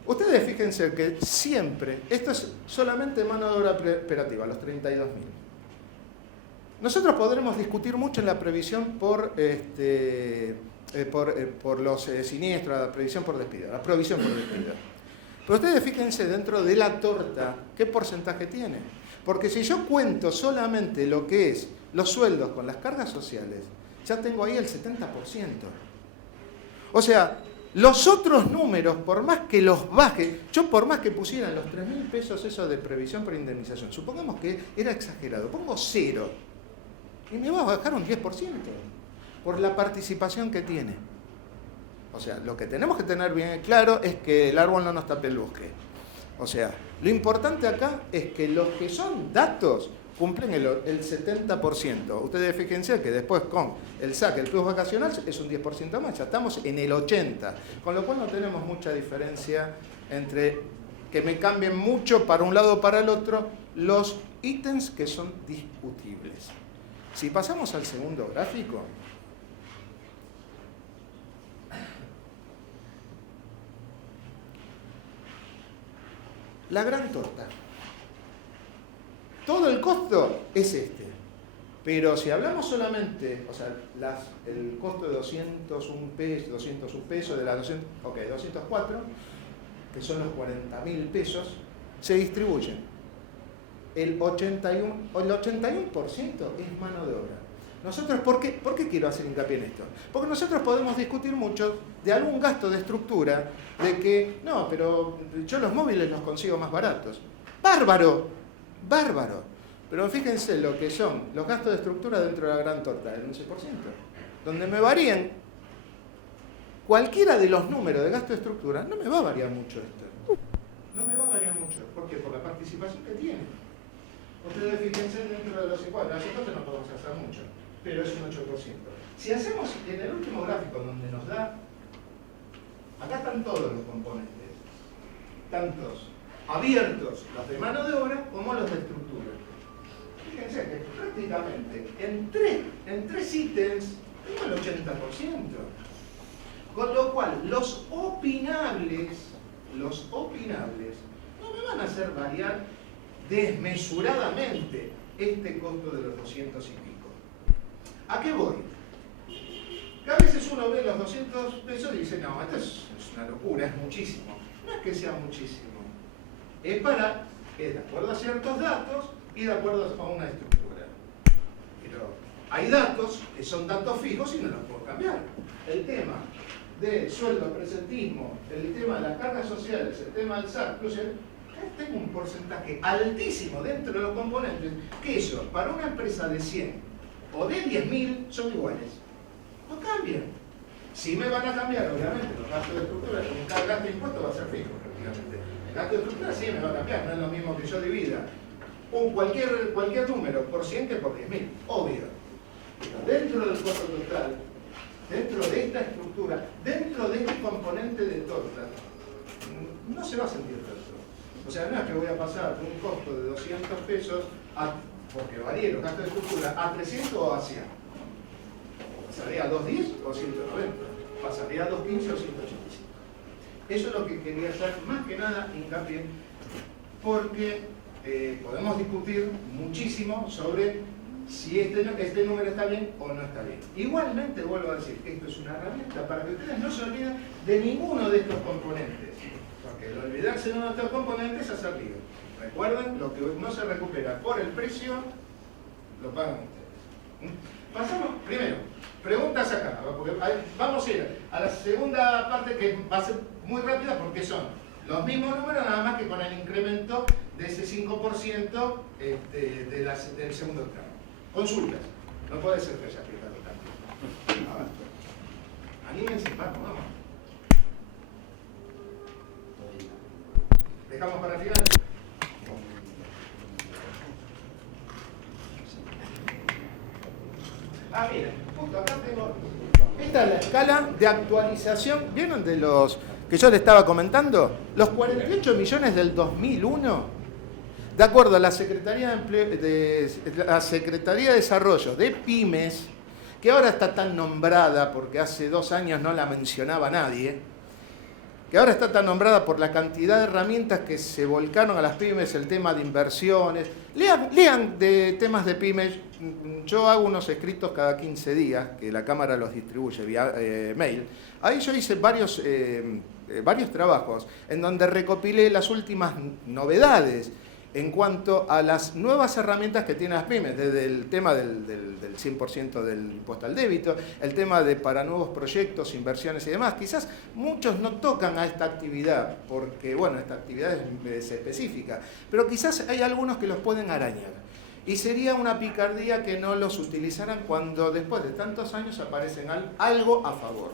Ustedes fíjense que siempre, esto es solamente mano de obra operativa, los 32.000. Nosotros podremos discutir mucho en la previsión por los siniestros, la previsión por despido, la provisión por despido. Pero ustedes fíjense dentro de la torta, ¿qué porcentaje tiene? Porque si yo cuento solamente lo que es los sueldos con las cargas sociales, ya tengo ahí el 70%. O sea, los otros números, por más que los baje, yo por más que pusieran los 3.000 pesos eso de previsión por indemnización, supongamos que era exagerado, pongo 0 y me va a bajar un 10% por la participación que tiene. O sea, lo que tenemos que tener bien claro es que el árbol no nos tape el bosque. O sea, lo importante acá es que los que son datos cumplen el 70%. Ustedes fíjense que después con el SAC, el plus vacacional, es un 10% más, ya estamos en el 80%. Con lo cual no tenemos mucha diferencia entre que me cambien mucho para un lado o para el otro los ítems que son discutibles. Si pasamos al segundo gráfico, la gran torta. Todo el costo es este. Pero si hablamos solamente, o sea, el costo de 201 pesos, de las 204, que son los 40.000 pesos, se distribuyen. El 81% es mano de obra. Nosotros, ¿por qué quiero hacer hincapié en esto? Porque nosotros podemos discutir mucho de algún gasto de estructura, de que, no, pero yo los móviles los consigo más baratos. ¡Bárbaro! ¡Bárbaro! Pero fíjense lo que son los gastos de estructura dentro de la gran torta, el 11%. Donde me varían cualquiera de los números de gasto de estructura, no me va a variar mucho esto. No me va a variar mucho. ¿Por qué? Por la participación que tiene. Ustedes fíjense dentro de los iguales, nosotros no podemos hacer mucho, pero es un 8%. Si hacemos en el último gráfico donde nos da, acá están todos los componentes, tantos abiertos, los de mano de obra, como los de estructura. Fíjense que prácticamente en tres ítems tengo el 80%. Con lo cual, los opinables no me van a hacer variar desmesuradamente este costo de los 200 y pico. ¿A qué voy? Que a veces uno ve los 200 pesos y dice, no, esto es una locura, es muchísimo. No es que sea muchísimo. Es de acuerdo a ciertos datos y de acuerdo a una estructura. Pero hay datos que son datos fijos y no los puedo cambiar. El tema de sueldo, presentismo, el tema de las cargas sociales, el tema del SAC, tengo un porcentaje altísimo dentro de los componentes que eso, para una empresa de 100 o de 10.000, son iguales. No cambian. Si me van a cambiar, obviamente, los gastos de estructura, cada gasto de impuesto va a ser fijo, prácticamente. El gasto de estructura sí me va a cambiar, no es lo mismo que yo divida cualquier número por 100 que por 10.000, obvio. Pero dentro del costo total, dentro de esta estructura, dentro de este componente de torta, no se va a sentir tanto. O sea, no es que voy a pasar de un costo de 200 pesos, porque varíe los gastos de estructura, a 300 o a 100. Pasaría a 210 o 190. Pasaría a 215 o 185. Eso es lo que quería hacer, más que nada, hincapié, porque podemos discutir muchísimo sobre si este número está bien o no está bien. Igualmente, vuelvo a decir, esto es una herramienta para que ustedes no se olviden de ninguno de estos componentes. Porque el olvidarse de uno de estos componentes es hacer lío. Recuerden, lo que no se recupera por el precio, lo pagan ustedes. Pasamos, primero, preguntas acá, porque vamos a ir a la segunda parte que va a ser muy rápida porque son los mismos números, nada más que con el incremento de ese 5% del segundo tramo. Consultas. No puede ser que haya aplicado tanto. A ver. Anímense, vamos. Dejamos para el final. Mira, justo acá tengo. Esta es la escala de actualización. ¿Vieron de los que yo les estaba comentando? Los 48 millones del 2001, de acuerdo a la Secretaría de Desarrollo de Pymes, que ahora está tan nombrada porque hace 2 años no la mencionaba nadie, que ahora está tan nombrada por la cantidad de herramientas que se volcaron a las pymes, el tema de inversiones. Lean de temas de pymes. Yo hago unos escritos cada 15 días, que la Cámara los distribuye vía mail. Ahí yo hice varios trabajos en donde recopilé las últimas novedades en cuanto a las nuevas herramientas que tienen las pymes, desde el tema del 100% del impuesto al débito, el tema de para nuevos proyectos, inversiones y demás. Quizás muchos no tocan a esta actividad, porque bueno, esta actividad es específica, pero quizás hay algunos que los pueden arañar. Y sería una picardía que no los utilizaran cuando después de tantos años aparecen algo a favor.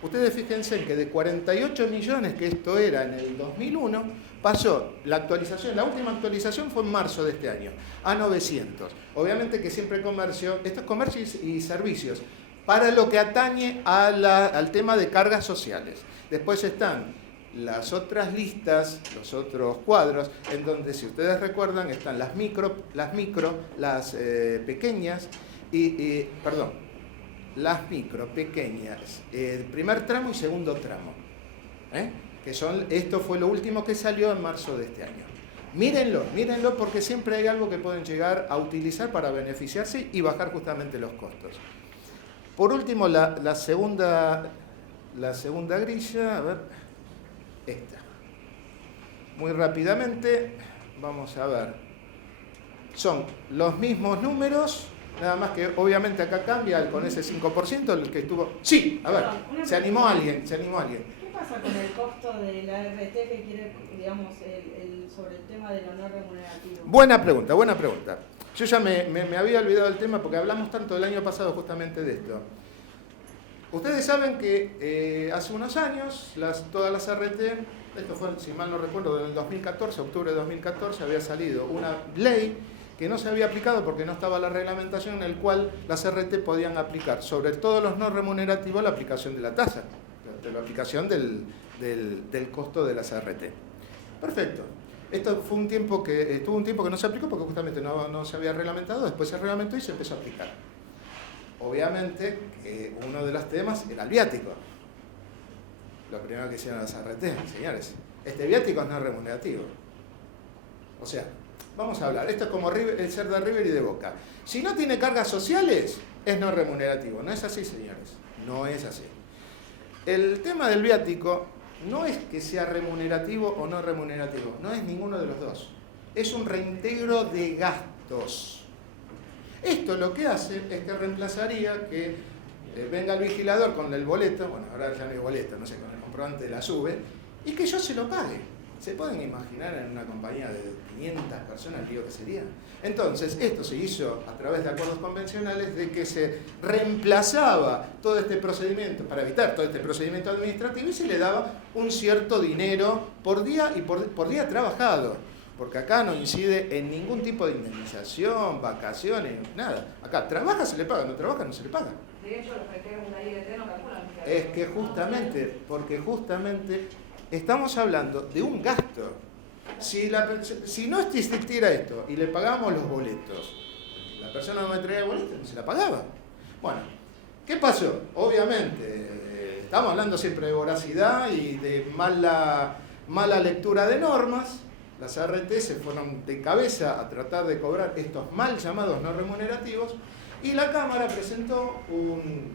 Ustedes fíjense en que de 48 millones que esto era en el 2001, pasó la actualización, la última actualización fue en marzo de este año, a 900. Obviamente que siempre comercio, esto es comercio y servicios, para lo que atañe al tema de cargas sociales. Después están las otras listas, los otros cuadros, en donde, si ustedes recuerdan, están las pequeñas las micro, pequeñas, primer tramo y segundo tramo. Que esto fue lo último que salió en marzo de este año. Mírenlo porque siempre hay algo que pueden llegar a utilizar para beneficiarse y bajar justamente los costos. Por último, la segunda grilla, a ver, esta. Muy rápidamente, vamos a ver. Son los mismos números, nada más que obviamente acá cambia con ese 5% el que estuvo. Sí, a ver, se animó alguien. ¿Qué pasa con el costo de la RT que quiere, digamos, sobre el tema de lo no remunerativo? Buena pregunta. Yo ya me había olvidado del tema porque hablamos tanto el año pasado justamente de esto. Ustedes saben que hace unos años todas las RT, esto fue, si mal no recuerdo, en el 2014, octubre de 2014, había salido una ley que no se había aplicado porque no estaba la reglamentación en el cual las RT podían aplicar, sobre todo los no remunerativos, la aplicación de la tasa, la aplicación del costo de las RT. Perfecto. Esto fue estuvo un tiempo que no se aplicó porque justamente no se había reglamentado, después se reglamentó y se empezó a aplicar. Obviamente que uno de los temas era el viático. Lo primero que hicieron las RT, señores, este viático es no remunerativo. O sea, vamos a hablar, esto es como el ser de River y de Boca. Si no tiene cargas sociales, es no remunerativo. No es así, señores, no es así. El tema del viático no es que sea remunerativo o no remunerativo, no es ninguno de los dos. Es un reintegro de gastos. Esto lo que hace es que reemplazaría que venga el vigilador con el boleto, bueno, ahora ya no hay boleto, no sé, con el comprobante de la SUBE, y que yo se lo pague. ¿Se pueden imaginar en una compañía de 500 personas el lío que sería? Entonces, esto se hizo a través de acuerdos convencionales de que se reemplazaba todo este procedimiento, para evitar todo este procedimiento administrativo, y se le daba un cierto dinero por día y por día trabajado. Porque acá no incide en ningún tipo de indemnización, vacaciones, nada. Acá trabaja, se le paga, no trabaja, no se le paga. De hecho, los reitero en la IDT no calculan. Es que justamente estamos hablando de un gasto. Si no existiera esto y le pagamos los boletos, la persona no me traía boletos, no se la pagaba. Bueno, ¿qué pasó? Obviamente, estamos hablando siempre de voracidad y de mala lectura de normas. Las ART se fueron de cabeza a tratar de cobrar estos mal llamados no remunerativos y la Cámara presentó un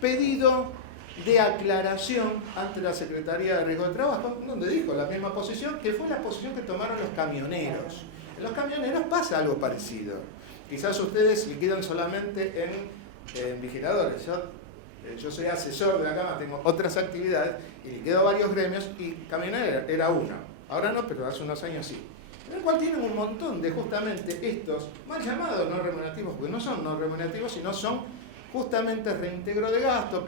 pedido de aclaración ante la Secretaría de Riesgo de Trabajo, donde dijo la misma posición, que fue la posición que tomaron los camioneros. En los camioneros pasa algo parecido. Quizás ustedes liquidan solamente en vigiladores. Yo soy asesor de la Cámara, tengo otras actividades y liquido varios gremios y camionero era uno. Ahora no, pero hace unos años sí. En el cual tienen un montón de justamente estos mal llamados no remunerativos, porque no son no remunerativos, sino son justamente reintegro de gastos,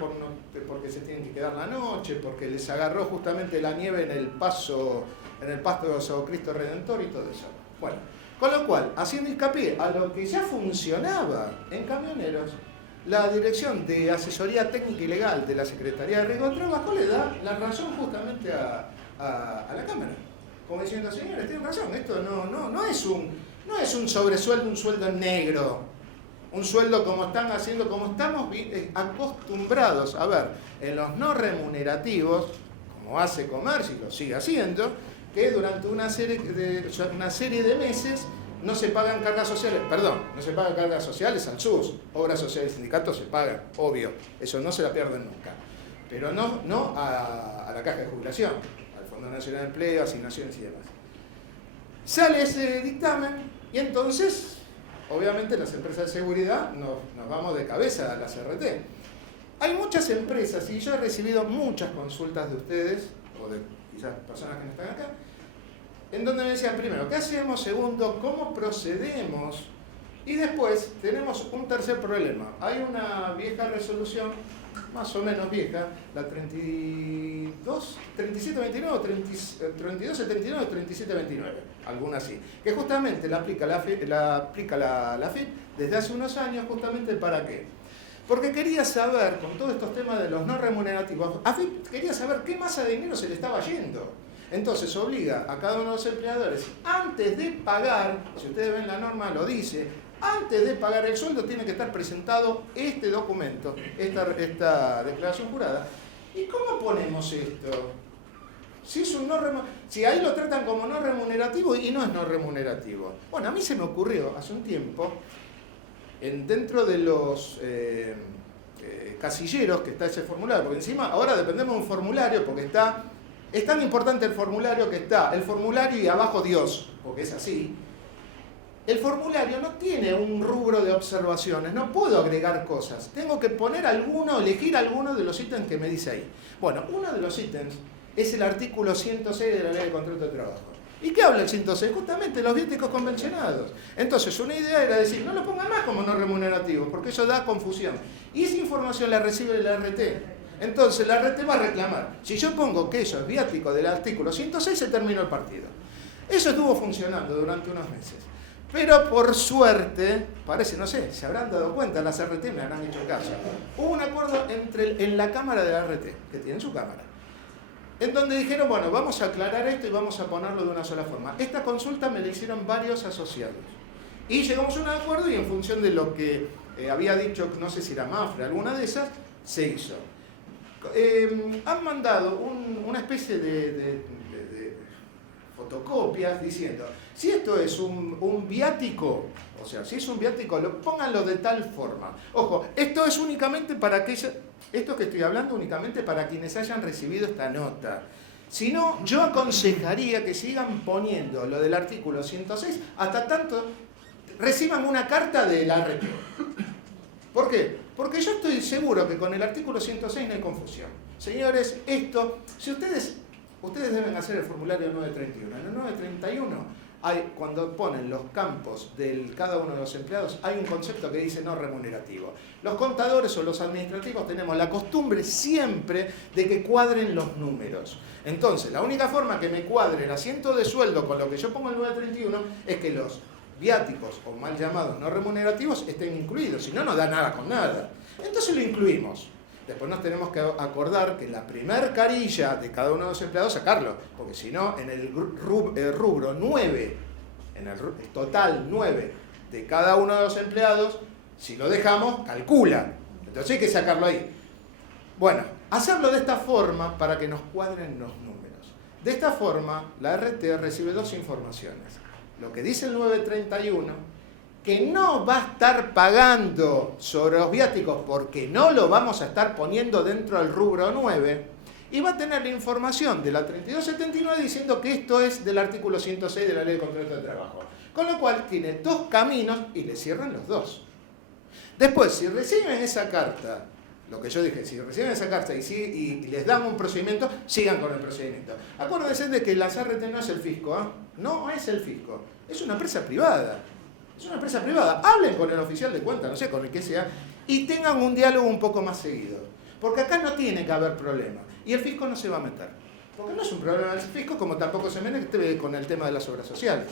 porque se tienen que quedar la noche, porque les agarró justamente la nieve en el pasto de San Cristo Redentor y todo eso. Bueno, con lo cual, haciendo hincapié a lo que ya funcionaba en camioneros, la Dirección de Asesoría Técnica y Legal de la Secretaría de Riesgo de Trabajo le da la razón justamente a la Cámara. Como diciendo, señores, tienen razón, esto no es un sobresueldo, un sueldo negro, un sueldo como están haciendo, como estamos acostumbrados a ver en los no remunerativos, como hace Comercio y lo sigue haciendo, que durante una serie de meses no se pagan cargas sociales, no se pagan cargas sociales al SUS, obras sociales y sindicatos se pagan, obvio, eso no se la pierden nunca, pero no a la caja de jubilación, al Fondo Nacional de Empleo, asignaciones y demás. Sale ese dictamen y entonces, obviamente las empresas de seguridad nos vamos de cabeza a la CRT. Hay muchas empresas, y yo he recibido muchas consultas de ustedes, o de quizás personas que no están acá, en donde me decían, primero, ¿qué hacemos? Segundo, ¿cómo procedemos? Y después tenemos un tercer problema. Hay una vieja resolución, más o menos vieja, la 3729, 3279, 3729, alguna así, que justamente la aplica la AFIP desde hace unos años, justamente ¿para qué? Porque quería saber, con todos estos temas de los no remunerativos, AFIP quería saber qué masa de dinero se le estaba yendo. Entonces obliga a cada uno de los empleadores, antes de pagar, si ustedes ven la norma lo dice, antes de pagar el sueldo tiene que estar presentado este documento, esta declaración jurada. ¿Y cómo ponemos esto? Si ahí lo tratan como no remunerativo y no es no remunerativo. Bueno, a mí se me ocurrió hace un tiempo, dentro de los casilleros que está ese formulario, porque encima ahora dependemos de un formulario porque es tan importante el formulario que está el formulario y abajo Dios, porque es así. El formulario no tiene un rubro de observaciones, no puedo agregar cosas. Tengo que elegir alguno de los ítems que me dice ahí. Bueno, uno de los ítems es el artículo 106 de la Ley de Contrato de Trabajo. ¿Y qué habla el 106? Justamente los viáticos convencionados. Entonces, una idea era decir, no lo pongan más como no remunerativos, porque eso da confusión. Y esa información la recibe la RT. Entonces la RT va a reclamar. Si yo pongo que eso es viático del artículo 106, se terminó el partido. Eso estuvo funcionando durante unos meses. Pero por suerte, parece, no sé, se habrán dado cuenta, las RT me habrán hecho caso. Hubo un acuerdo en la Cámara de la RT, que tiene su Cámara, en donde dijeron, bueno, vamos a aclarar esto y vamos a ponerlo de una sola forma. Esta consulta me la hicieron varios asociados. Y llegamos a un acuerdo y en función de lo que había dicho, no sé si era Mafre, alguna de esas, se hizo. Han mandado una especie de fotocopias diciendo, si esto es un viático, o sea, si es un viático, pónganlo de tal forma. Ojo, esto es únicamente para esto que estoy hablando únicamente para quienes hayan recibido esta nota. Si no, yo aconsejaría que sigan poniendo lo del artículo 106 hasta tanto reciban una carta de la RT. ¿Por qué? Porque yo estoy seguro que con el artículo 106 no hay confusión. Señores, si ustedes deben hacer el formulario 931. En el 931, cuando ponen los campos de cada uno de los empleados, hay un concepto que dice no remunerativo. Los contadores o los administrativos tenemos la costumbre siempre de que cuadren los números. Entonces, la única forma que me cuadre el asiento de sueldo con lo que yo pongo en el 931 es que los viáticos o mal llamados no remunerativos estén incluidos, si no, no da nada con nada. Entonces lo incluimos. Después nos tenemos que acordar que la primer carilla de cada uno de los empleados sacarlo, porque si no, en el rubro 9, en el total 9 de cada uno de los empleados, si lo dejamos, calcula. Entonces hay que sacarlo ahí. Bueno, hacerlo de esta forma para que nos cuadren los números. De esta forma, la RT recibe dos informaciones. Lo que dice el 931 que no va a estar pagando sobre los viáticos porque no lo vamos a estar poniendo dentro del rubro 9, y va a tener la información de la 3279 diciendo que esto es del artículo 106 de la Ley de Contrato de Trabajo. Con lo cual tiene dos caminos y le cierran los dos. Después, si reciben esa carta, lo que yo dije, si reciben esa carta y les dan un procedimiento, sigan con el procedimiento. Acuérdense de que la CRT no es el fisco, ¿eh? No es el fisco, es una empresa privada. Es una empresa privada. Hablen con el oficial de cuenta, no sé, con el que sea, y tengan un diálogo un poco más seguido. Porque acá no tiene que haber problema. Y el fisco no se va a meter. Porque no es un problema del fisco, como tampoco se mete con el tema de las obras sociales.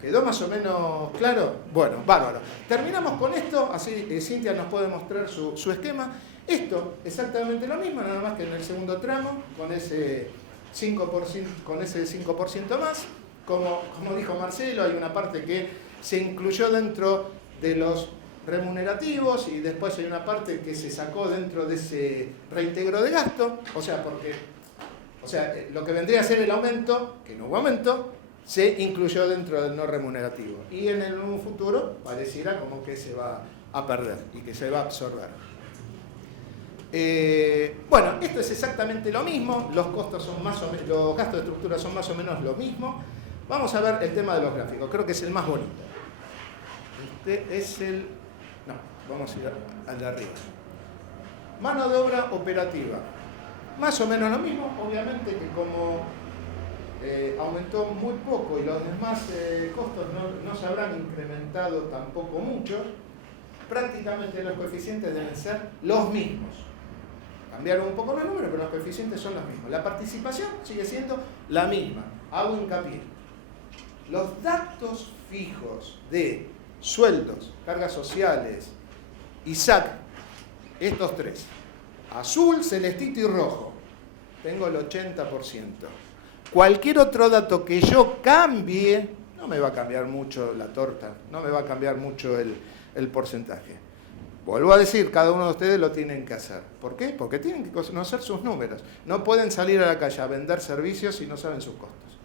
¿Quedó más o menos claro? Bueno, bárbaro. Terminamos con esto, así Cintia nos puede mostrar su esquema. Esto, exactamente lo mismo, nada más que en el segundo tramo, con ese 5% más. Como dijo Marcelo, hay una parte que se incluyó dentro de los remunerativos y después hay una parte que se sacó dentro de ese reintegro de gasto. O sea, lo que vendría a ser el aumento, que no hubo aumento, se incluyó dentro del no remunerativo. Y en un futuro pareciera como que se va a perder y que se va a absorber. Bueno, esto es exactamente lo mismo, los costos son más o menos, los gastos de estructura son más o menos lo mismo. Vamos a ver el tema de los gráficos, creo que es el más bonito. Este es el... No, vamos a ir al de arriba. Mano de obra operativa. Más o menos lo mismo, obviamente que como aumentó muy poco y los demás costos no se habrán incrementado tampoco mucho, prácticamente los coeficientes deben ser los mismos. Cambiaron un poco los números, pero los coeficientes son los mismos. La participación sigue siendo la misma. Hago hincapié. Los datos fijos de sueldos, cargas sociales y SAC, estos tres, azul, celestito y rojo, tengo el 80%. Cualquier otro dato que yo cambie, no me va a cambiar mucho la torta, no me va a cambiar mucho el porcentaje. Vuelvo a decir, cada uno de ustedes lo tienen que hacer. ¿Por qué? Porque tienen que conocer sus números. No pueden salir a la calle a vender servicios si no saben sus costos.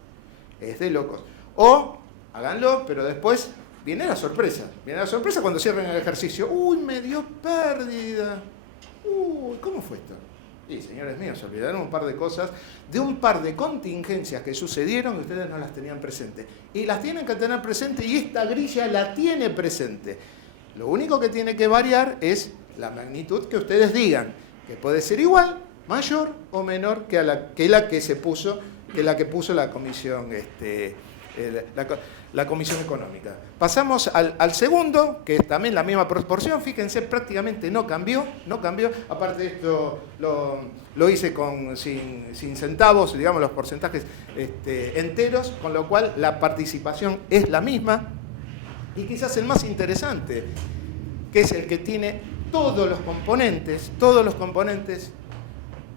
Es de locos. O háganlo, pero después viene la sorpresa. Viene la sorpresa cuando cierren el ejercicio. ¡Uy, me dio pérdida! ¡Uy, ¿cómo fue esto? Y señores míos, se olvidaron un par de cosas, de un par de contingencias que sucedieron y ustedes no las tenían presente. Y las tienen que tener presente y esta grilla la tiene presente. Lo único que tiene que variar es la magnitud que ustedes digan, que puede ser igual, mayor o menor que la que puso la comisión, la comisión económica. Pasamos al segundo, que es también la misma proporción. Fíjense, prácticamente no cambió. Aparte de esto, lo hice sin centavos, digamos, los porcentajes enteros, con lo cual la participación es la misma. Y quizás el más interesante, que es el que tiene todos los componentes,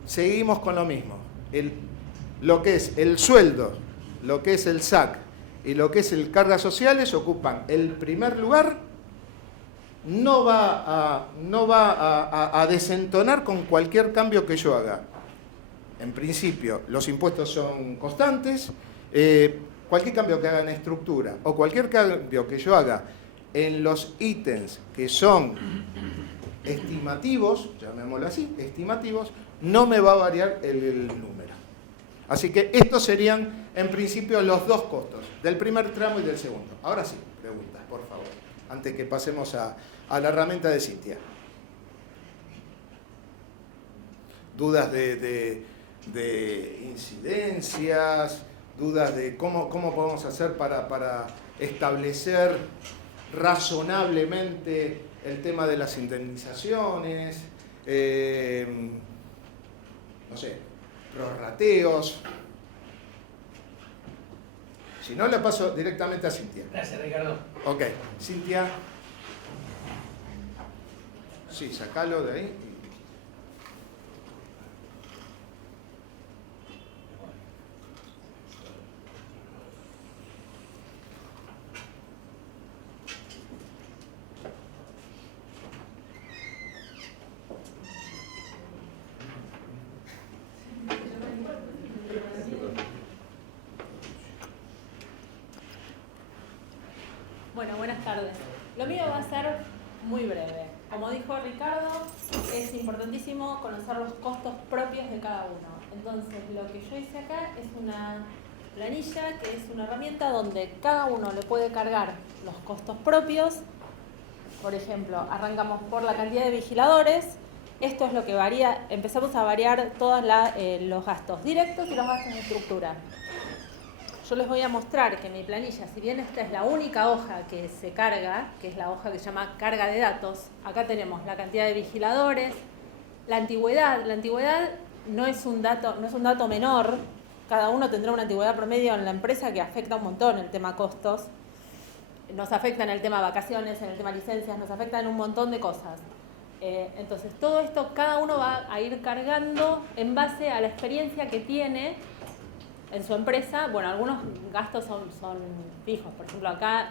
seguimos con lo mismo. Lo que es el sueldo, lo que es el SAC y lo que es el cargas sociales ocupan el primer lugar. No va a desentonar con cualquier cambio que yo haga. En principio, los impuestos son constantes. Cualquier cambio que haga en estructura o cualquier cambio que yo haga en los ítems que son estimativos, llamémoslo así, estimativos, no me va a variar el número. Así que estos serían, en principio, los dos costos, del primer tramo y del segundo. Ahora sí, preguntas, por favor, antes que pasemos a la herramienta de Cintia. Dudas de incidencias, dudas de cómo podemos hacer para establecer razonablemente el tema de las indemnizaciones, no sé, prorrateos. Si no, le paso directamente a Cintia. Gracias, Ricardo. Ok, Cintia. Sí, sacalo de ahí. Bueno, Bueno, buenas tardes. Lo mío va a ser muy breve. Como dijo Ricardo, es importantísimo conocer los costos propios de cada uno. Entonces, lo que yo hice acá es una planilla, que es una herramienta donde cada uno le puede cargar los costos propios. Por ejemplo, arrancamos por la cantidad de vigiladores. Esto es lo que varía. Empezamos a variar todos los gastos directos y los gastos de estructura. Yo les voy a mostrar que mi planilla, si bien esta es la única hoja que se carga, que es la hoja que se llama carga de datos, acá tenemos la cantidad de vigiladores, la antigüedad. La antigüedad no es un dato menor. Cada uno tendrá una antigüedad promedio en la empresa que afecta un montón el tema costos. Nos afecta en el tema vacaciones, en el tema licencias, nos afecta en un montón de cosas. Entonces, todo esto cada uno va a ir cargando en base a la experiencia que tiene en su empresa. Bueno, algunos gastos son fijos. Por ejemplo, acá,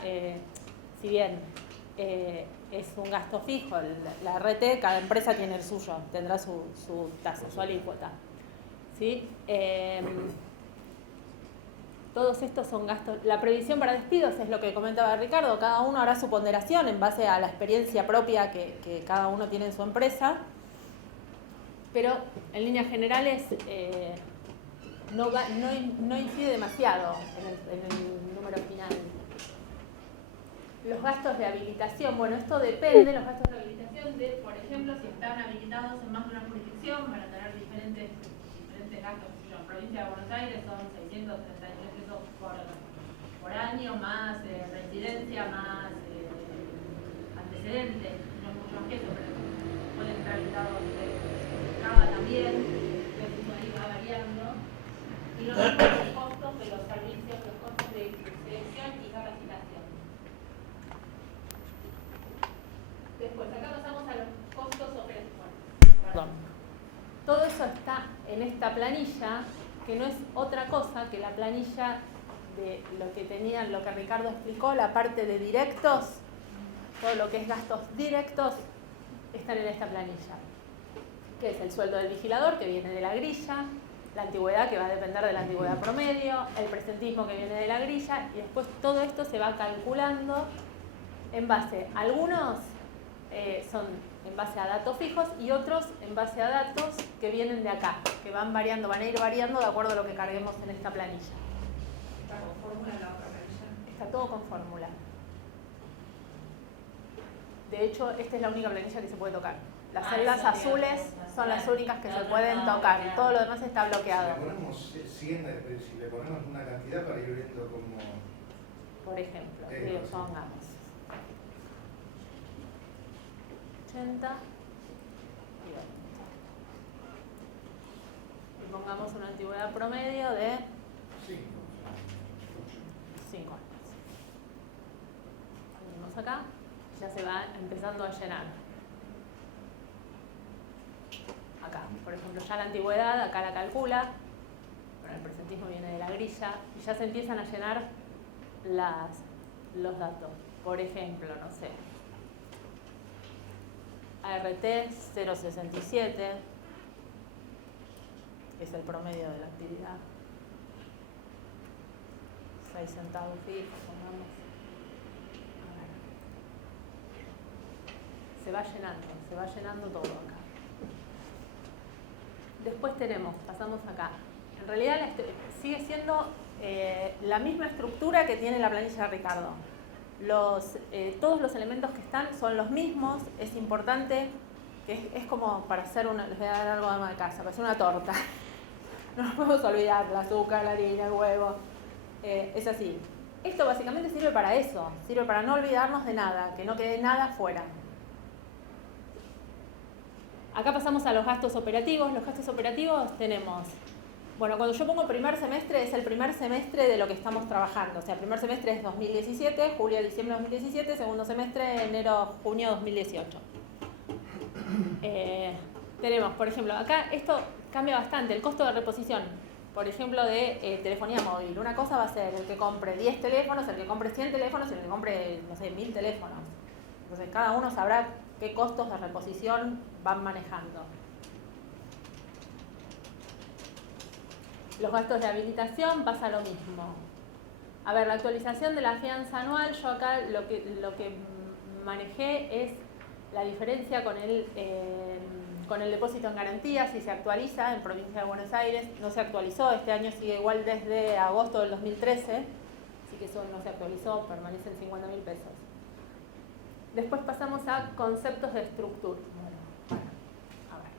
si bien es un gasto fijo, la RT, cada empresa tiene el suyo, tendrá su tasa, su alícuota. ¿Sí? Todos estos son gastos. La previsión para despidos es lo que comentaba Ricardo. Cada uno hará su ponderación en base a la experiencia propia que cada uno tiene en su empresa. Pero en líneas generales no incide demasiado en el número final. Los gastos de habilitación. Bueno, esto depende, los gastos de habilitación de, por ejemplo, si están habilitados en más de una jurisdicción, van a tener diferentes gastos. En provincia de Buenos Aires son 633 pesos por año, más residencia, más antecedentes, no es mucho más que eso, pero pueden estar habilitados de Cava también, entonces eso ahí va variando. Y los costos de los servicios, los costos de selección y capacitación. Después, acá pasamos a los costos operativos. Perdón. Todo eso está en esta planilla, que no es otra cosa que la planilla de lo que Ricardo explicó, la parte de directos, todo lo que es gastos directos, están en esta planilla. Que es el sueldo del vigilador, que viene de la grilla, la antigüedad, que va a depender de la antigüedad promedio, el presentismo, que viene de la grilla, y después todo esto se va calculando en base, algunos son en base a datos fijos y otros en base a datos que vienen de acá, que van a ir variando de acuerdo a lo que carguemos en esta planilla. ¿Está con fórmula la otra planilla? Está todo con fórmula. De hecho, esta es la única planilla que se puede tocar. Las celdas azules son las únicas que se pueden tocar. Todo lo demás está bloqueado. Si le ponemos 100, si le ponemos una cantidad para ir viendo como... Por ejemplo, le pongamos 80 y 20. Y pongamos una antigüedad promedio de 5 años. Venimos acá, ya se va empezando a llenar. Acá, por ejemplo, ya la antigüedad, acá la calcula, bueno, el presentismo viene de la grilla, y ya se empiezan a llenar los datos. Por ejemplo, no sé, ART 0,67, que es el promedio de la actividad. 6 centavos fijos, pongamos. Se va llenando todo acá. Después pasamos acá. En realidad sigue siendo la misma estructura que tiene la planilla de Ricardo. Todos los elementos que están son los mismos. Es importante que es como para hacer les voy a dar algo de casa, para hacer una torta. No nos podemos olvidar, el azúcar, la harina, el huevo. Es así. Esto básicamente sirve para eso, sirve para no olvidarnos de nada, que no quede nada fuera. Acá pasamos a los gastos operativos. Los gastos operativos tenemos, bueno, cuando yo pongo primer semestre, es el primer semestre de lo que estamos trabajando. O sea, primer semestre es 2017, julio a diciembre de 2017, segundo semestre, enero, junio de 2018. Tenemos, por ejemplo, acá esto cambia bastante, el costo de reposición. Por ejemplo, de telefonía móvil. Una cosa va a ser el que compre 10 teléfonos, el que compre 100 teléfonos y el que compre, no sé, 1000 teléfonos. Entonces, cada uno sabrá qué costos de reposición van manejando. Los gastos de habilitación pasa lo mismo. A ver, la actualización de la fianza anual, yo acá lo que manejé es la diferencia con el depósito en garantía, si se actualiza en Provincia de Buenos Aires. No se actualizó, este año sigue igual desde agosto del 2013, así que eso no se actualizó, permanece en 50.000 pesos. Después pasamos a conceptos de estructura. Bueno, a ver.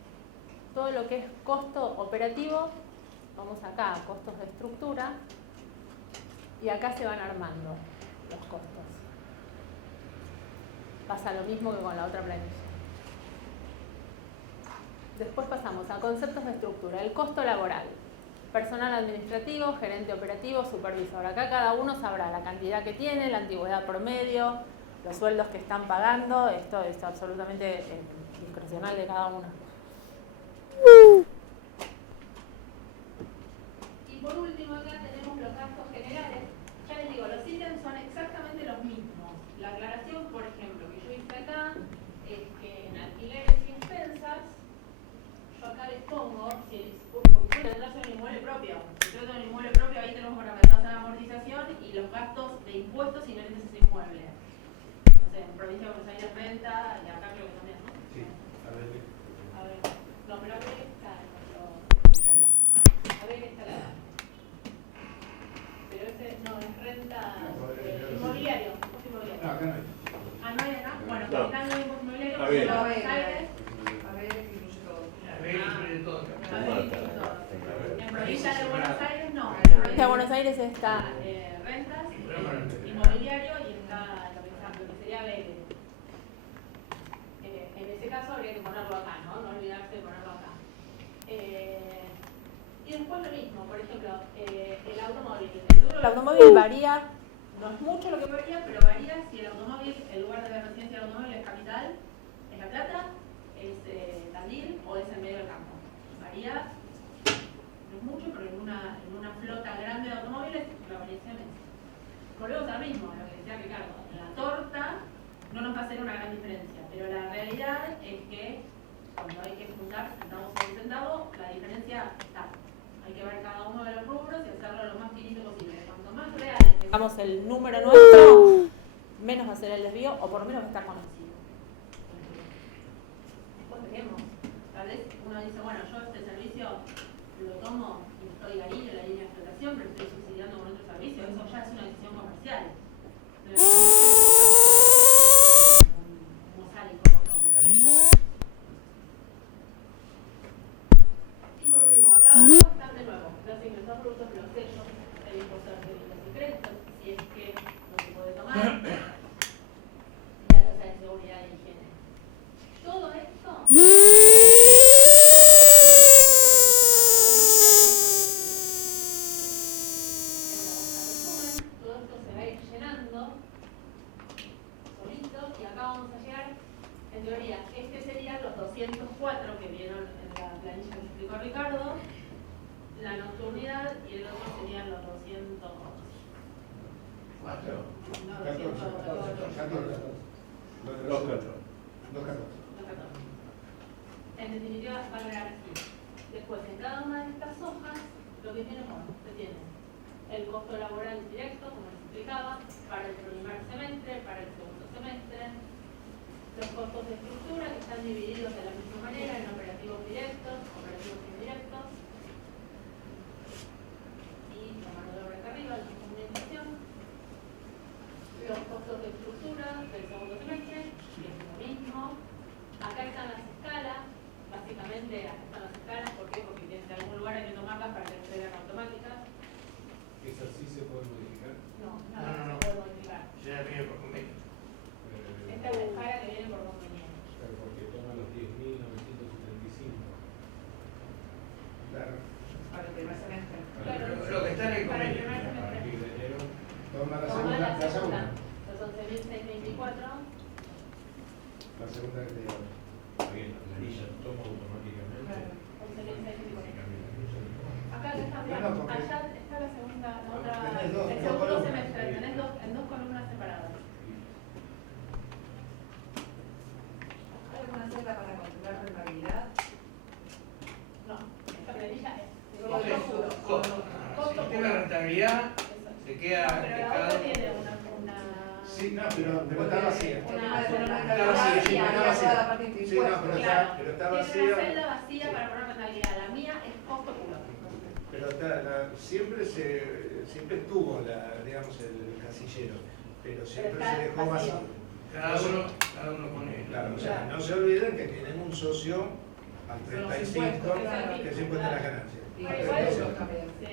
Todo lo que es costo operativo, vamos acá a costos de estructura, y acá se van armando los costos. Pasa lo mismo que con la otra planilla. Después pasamos a conceptos de estructura. El costo laboral. Personal administrativo, gerente operativo, supervisor. Acá cada uno sabrá la cantidad que tiene, la antigüedad promedio, los sueldos que están pagando. Esto es absolutamente discrecional de cada uno. Y por último acá tenemos los gastos generales. Ya les digo, los ítems son exactamente los mismos. La aclaración, por ejemplo, que yo hice acá es que en alquileres y expensas, yo acá les pongo, porque tendrás un inmueble propio. Si trata de un inmueble propio, ahí tenemos para la tasa de amortización y los gastos de impuestos inherentes a ese inmueble. No sé, en Provincia de Buenos Aires renta, y acá creo que también, ¿no? Sí, a ver. No, pero a ver qué está. A ver qué está la. Pero ese no es renta inmobiliario. No, acá no hay. Ah, no hay acá. Bueno, No. está en el inmobiliario A de ver. Buenos Aires. A ver, incluye todo. A ver, incluye todo. A ver, incluye todo. En provincia de Buenos Aires no. En En provincia de Buenos Aires está rentas, inmobiliario y está lo que sería BL. En ese caso habría que ponerlo acá, ¿no? No olvidarse de ponerlo acá. Y después lo mismo, por ejemplo, el automóvil. El seguro del automóvil varía, no es mucho lo que varía, pero varía si el automóvil, el lugar de residencia del automóvil es Capital, es La Plata, es Tandil o es en medio del campo. Varía, no es mucho, pero en una flota grande de automóviles la variación es. Volvemos al mismo, a lo que decía Ricardo. La torta no nos va a hacer una gran diferencia, pero la realidad es que cuando hay que juntar centavo sobre centavo, la diferencia está. Hay que ver cada uno de los rubros y hacerlo lo más finito posible. Cuanto más real tengamos el número nuestro, menos va a ser el desvío, o por lo menos va a estar conocido. Después veremos. Tal vez uno dice, bueno, yo este servicio lo tomo y estoy ahí en la línea de explotación, pero estoy subsidiando con otro servicio. Eso ya es una decisión comercial. Y por último, acá abajo están de nuevo los ingresos brutos, los sellos, el impuesto de servicios y créditos, si es que no se puede tomar, la tasa de seguridad y higiene. Todo esto todo esto se va a ir llenando solito y acá vamos a llegar, en teoría, serían los 204 que vieron en la planilla que explicó Ricardo, la nocturnidad y el otro serían los 200. Cuatro. No, 214. En definitiva, va a quedar así. Después, en cada una de estas hojas, lo que tiene, bueno, se tiene el costo laboral directo, como les explicaba, para el primer semestre, para el segundo semestre, los costos de estructura que están divididos de la misma manera en operativos directos, operativos indirectos, y la mano de obra acá arriba, la comunicación, los costos de estructura del segundo semestre, que es lo mismo. Acá están las escalas, básicamente acá están las escalas, ¿por qué? Porque en algún lugar hay que tomarlas para que sean automáticas. ¿Esas sí se pueden modificar? No, No. se puede modificar. Ya viene por convenio. Esta buscara que viene por convenio. Claro, porque toma los 10.975. Claro, para el primer semestre. Claro. Lo que está en el Para el convenio. primer A semestre. partir de enero, Toma la Toma segunda. la segunda. Los 11.624. La segunda que te digo. está bien, la planilla toma automáticamente. Claro. 11.624. Acá está, No, mirá, porque- allá está la segunda, la otra, Tenés dos el segundo columnas. semestre, tenés en dos columnas separadas. ¿Hay alguna celda para calcular rentabilidad? No, esta planilla es Costo puro. Costo. El sistema de rentabilidad Eso. se te queda... No, pero la cada otra uno- tiene una Sí, no, pero está vacía. El tema de poner Está rentabilidad vacía, sí, y está toda vacía. la parte de Sí, no, impuestos. Claro. pero está Tiene vacía. una celda vacía para poner rentabilidad. La mía es costo puro. Pero siempre estuvo digamos, el casillero, pero siempre está se dejó vacío. vacío. Cada uno pone... Claro, o sea, no se olviden que tienen un socio al 35 que es impuesto a las ganancias. Y Pero eso igual- eso también. Sí.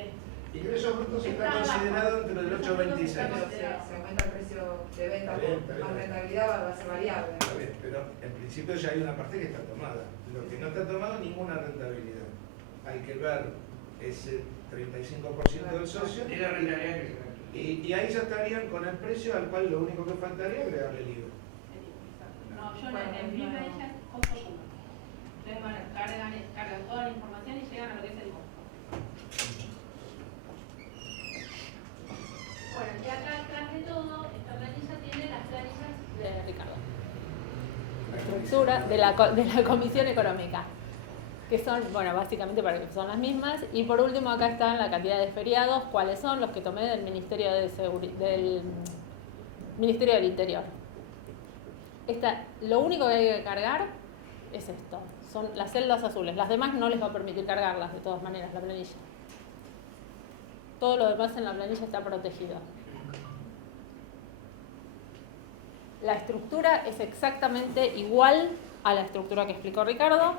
Ingresos brutos está Está considerado abajo. entre el Ingresos 8 y brutos 26. está Pero se aumenta el precio de venta Está bien, por está más bien. rentabilidad, va a ser variable. Está bien, pero en principio ya hay una parte que está tomada. Lo que no está tomado, ninguna rentabilidad. Hay que ver ese 35% del socio Es la rentabilidad que se gasta. y ahí ya estarían con el precio al cual lo único que faltaría es agregarle el IVA. No, yo en mi planilla es costo puro. Ustedes cargan toda la información y llegan a lo que es el costo. Bueno, y acá atrás de todo, esta planilla tiene las planillas de Ricardo. Estructura de la Comisión Económica, que son, bueno, básicamente son las mismas. Y por último acá están la cantidad de feriados, cuáles son los que tomé del Ministerio del Ministerio del Interior. Lo único que hay que cargar es esto, son las celdas azules. Las demás no les va a permitir cargarlas de todas maneras la planilla. Todo lo demás en la planilla está protegido. La estructura es exactamente igual a la estructura que explicó Ricardo.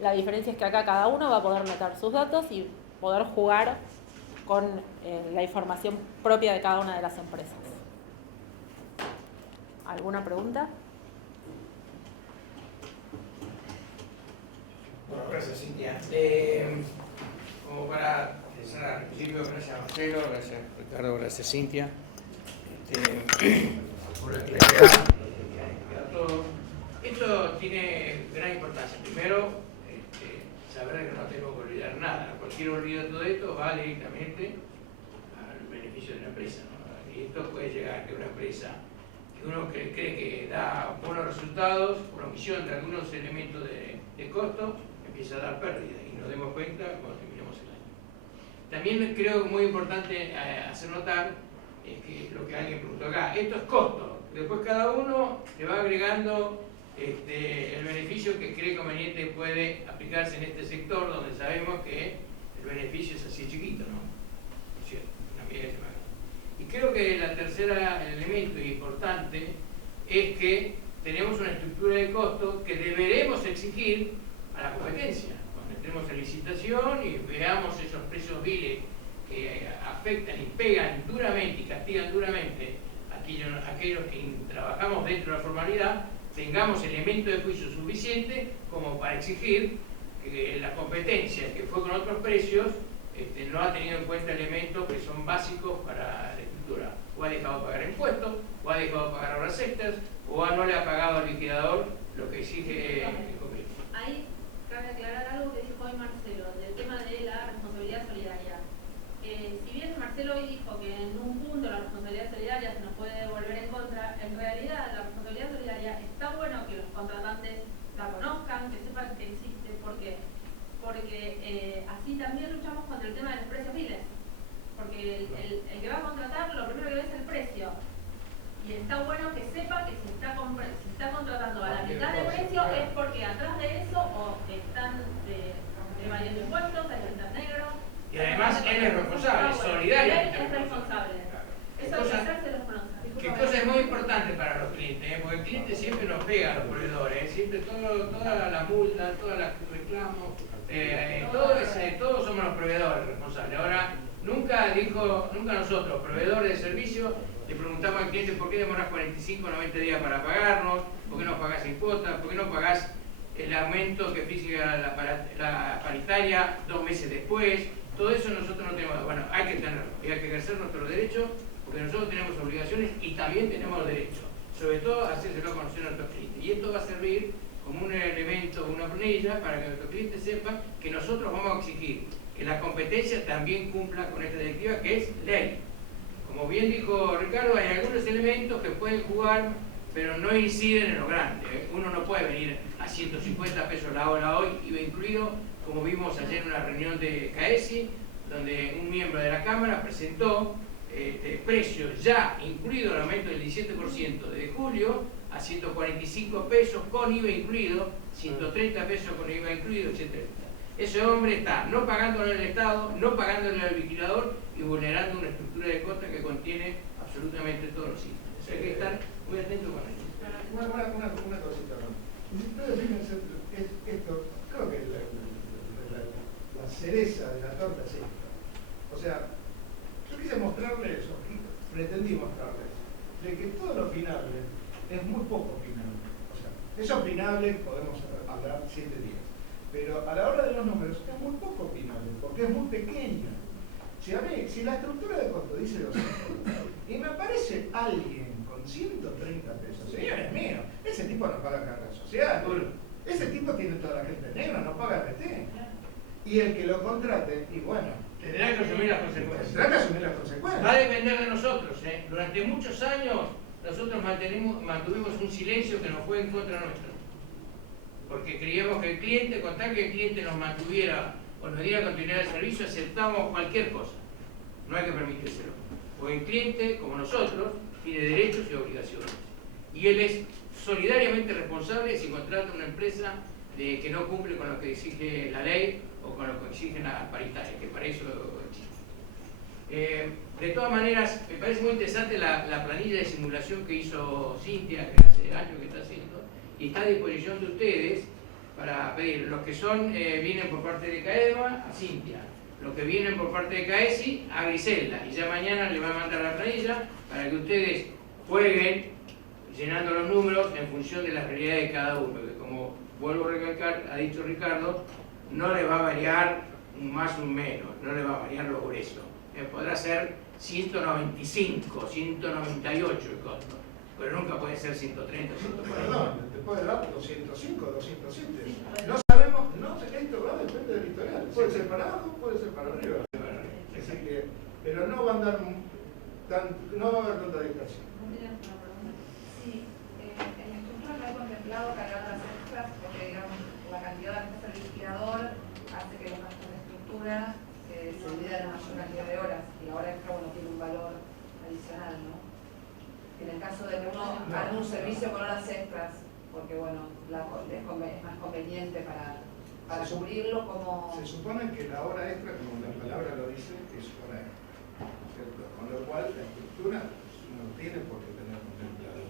La diferencia es que acá cada uno va a poder meter sus datos y poder jugar con la información propia de cada una de las empresas. ¿Alguna pregunta? Bueno, gracias Cintia. Como para cerrar, al principio, gracias Marcelo, gracias Ricardo, gracias Cintia. Por la claridad que da todo. Esto tiene gran importancia. Primero, saber que no tengo que olvidar nada. Cualquier olvido de todo esto va directamente al beneficio de la empresa, ¿no? Y esto puede llegar a que una empresa que uno cree que da buenos resultados, por omisión de algunos elementos de costo, empieza a dar pérdida y nos demos cuenta cuando terminemos el año. También creo que es muy importante hacer notar que lo que alguien preguntó acá, esto es costo, después cada uno le va agregando el beneficio que cree conveniente puede aplicarse en este sector donde sabemos que el beneficio es así chiquito, ¿no? Es cierto, una medida que se paga. Y creo que el tercer elemento importante es que tenemos una estructura de costo que deberemos exigir a la competencia. Cuando entremos en licitación y veamos esos precios viles que afectan y pegan duramente y castigan duramente a aquellos que trabajamos dentro de la formalidad, tengamos elementos de juicio suficientes como para exigir que la competencia que fue con otros precios no ha tenido en cuenta elementos que son básicos para la estructura. O ha dejado de pagar impuestos, o ha dejado de pagar horas extras, o no le ha pagado al liquidador lo que exige el convenio. Ahí cabe aclarar algo que dijo hoy Marcelo, del tema de la responsabilidad solidaria. Si bien Marcelo hoy dijo que en un punto la responsabilidad solidaria se nos puede volver en contra, en realidad la responsabilidad solidaria está bueno que los contratantes la conozcan, que sepan que existe. ¿Por qué? Porque así también luchamos contra el tema de los precios viles. Porque el que va a contratar lo primero que ve es el precio. Y está bueno que sepa que si está contratando a la mitad de precio es porque atrás de eso o están evadiendo impuestos, hay venta negro. Y además él es responsable, solidario. Él es responsable. Eso hay que hacerse los conoce. Que cosa es muy importante para los clientes, porque el cliente siempre nos pega a los proveedores, siempre toda la multa, todos los reclamos, todos somos los proveedores responsables. Ahora, nunca nosotros, proveedores de servicios, le preguntamos al cliente por qué demoras 45 o 90 días para pagarnos, por qué no pagás en cuotas, por qué no pagás el aumento que fija la paritaria 2 meses después. Todo eso nosotros no tenemos. Bueno, hay que tenerlo, y hay que ejercer nuestros derechos, porque nosotros tenemos obligaciones y también tenemos derechos. Sobre todo, hacérselo conocer a nuestros clientes. Y esto va a servir como un elemento, una planilla, para que nuestros clientes sepan que nosotros vamos a exigir que la competencia también cumpla con esta directiva, que es ley. Como bien dijo Ricardo, hay algunos elementos que pueden jugar, pero no inciden en lo grande. Uno no puede venir a 150 pesos la hora hoy, IVA incluido, como vimos ayer en una reunión de CAESI, donde un miembro de la Cámara presentó precios ya incluido el aumento del 17% de julio a 145 pesos con IVA incluido, 130 pesos con IVA incluido, etc. Ese hombre está no pagándole al Estado, no pagándole al vigilador y vulnerando una estructura de costas que contiene absolutamente todos los sitios. O sea, hay que estar muy atentos con esto. Una cosita más. Ustedes fíjense, esto, creo que la cereza de la torta es esta. O sea, yo quise mostrarles, o pretendí mostrarles, de que todo lo opinable es muy poco opinable. O sea, es opinable, podemos hablar 7 días. Pero a la hora de los números es muy poco opinable, porque es muy pequeña. Si la estructura de costo dice 200 y me aparece alguien con 130 pesos, señores míos, ese tipo no paga carga social, ese tipo tiene toda la gente negra, no paga PT. Y el que lo contrate, y bueno, tendrá que asumir las consecuencias. tendrá que asumir las consecuencias. Va a depender de nosotros. Durante muchos años nosotros mantuvimos un silencio que no fue en contra nuestra. Porque creíamos que el cliente, con tal que el cliente nos mantuviera o nos diera continuidad del servicio, aceptamos cualquier cosa. No hay que permitírselo. Porque el cliente, como nosotros, tiene derechos y obligaciones. Y él es solidariamente responsable si contrata una empresa que no cumple con lo que exige la ley o con lo que exigen las paritarias, que para eso existe. De todas maneras, me parece muy interesante la planilla de simulación que hizo Cintia, que hace años que está haciendo, y está a disposición de ustedes para pedir. Los que vienen por parte de CAEDMA, a Cintia. Los que vienen por parte de CAESI, a Griselda. Y ya mañana le va a mandar la planilla para que ustedes jueguen llenando los números en función de la realidad de cada uno. Que como vuelvo a recalcar, ha dicho Ricardo, no le va a variar un más o un menos, no le va a variar lo grueso. Podrá ser 195, 198 el costo, pero nunca puede ser 130, 140. Perdón, te puede dar 205, 207. No sabemos, esto va depende del historial. Puede ser para abajo, puede ser para arriba. Así que, pero no va a andar no va a haber tanta dispersión. Sí, en la estructura no he contemplado cargar las extras porque, digamos, la cantidad de extras del liquidador hace que los gastos de estructura se dividan en la mayor cantidad de horas y la hora extra, bueno, tiene un valor adicional, ¿no? En el caso de que uno haga un servicio con horas extras, porque, bueno, es más conveniente para cubrirlo como... Se supone que la hora extra, como la palabra lo dice, es hora extra, ¿cierto? Con lo cual la estructura no tiene por qué tener contemplado,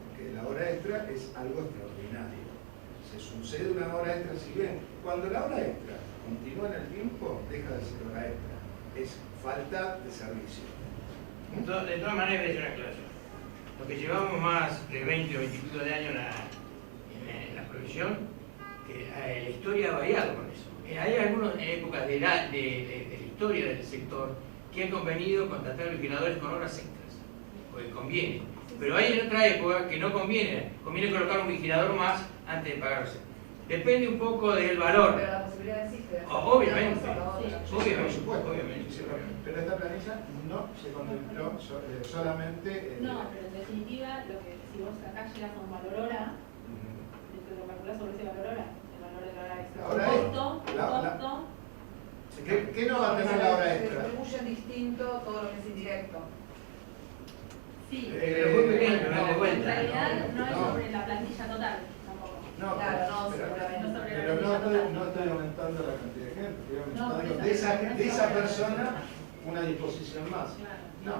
porque la hora extra es algo extraordinario. Se sucede una hora extra, si bien, cuando la hora extra continúa en el tiempo, deja de ser hora extra, es falta de servicio. De todas maneras, es una aclaración. Lo que llevamos más de 20 o 20 y pico de años en la provisión, que la historia ha variado con eso. Hay algunas épocas de la historia del sector que han convenido contratar vigiladores con horas extras, porque conviene. Pero hay en otra época que no conviene colocar un vigilador más antes de pagarse. Depende un poco del valor. Pero la posibilidad existe. Obviamente. Obviamente. Pero esta planilla no se contempló solamente... No, pero en definitiva, si vos acá llegas a un valor hora, lo calculás sobre ese valor hora, el valor de la hora extra. Costo. ¿Qué no va a tener la hora Se extra? distribuyen distinto todo lo que es indirecto. Sí, Pero muy pequeño, no de en vuelta. realidad no es No. sobre la plantilla total tampoco. No, Claro, no, seguramente. No sobre la pero plantilla total. no estoy aumentando la cantidad de gente, estoy No, por aumentando eso, de esa persona una disposición más. Claro. No,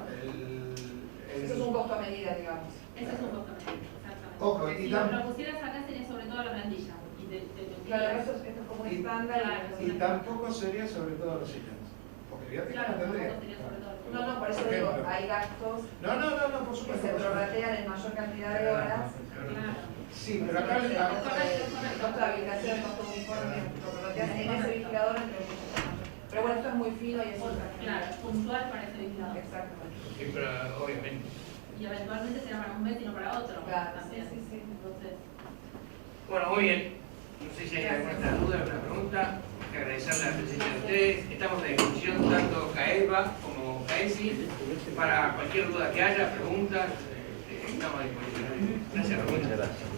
Eso es un costo a medida, digamos. Ese es un costo menor, exactamente. Ojo, Porque y si tam- lo pusieras acá sería sobre todo la plantilla. Y Claro, esto es como un Y- estándar. y tampoco sería sobre todos los ítems. Porque fíjate que Claro, no tendría. tampoco sería sobre todo. No, por eso digo, hay gastos No, por que supuesto. se prorratean en mayor cantidad de horas. Claro. Sí, pero acá El costo de habilitación, el costo uniforme, lo prorratean en ese vigilador entre muchos otros. Pero bueno, esto es muy fino y es otra. Claro, puntual para ese vigilador. Exactamente. Sí, pero obviamente. Y eventualmente será para un mes y no para otro. Claro, También. sí. Entonces, Bueno, muy bien. No sé si hay alguna otra duda, alguna pregunta. Hay que agradecer la presencia de ustedes. Estamos a disposición tanto CAEVA como CAESI para cualquier duda que haya, preguntas. Estamos a disposición. Gracias, Ramón. Muchas gracias.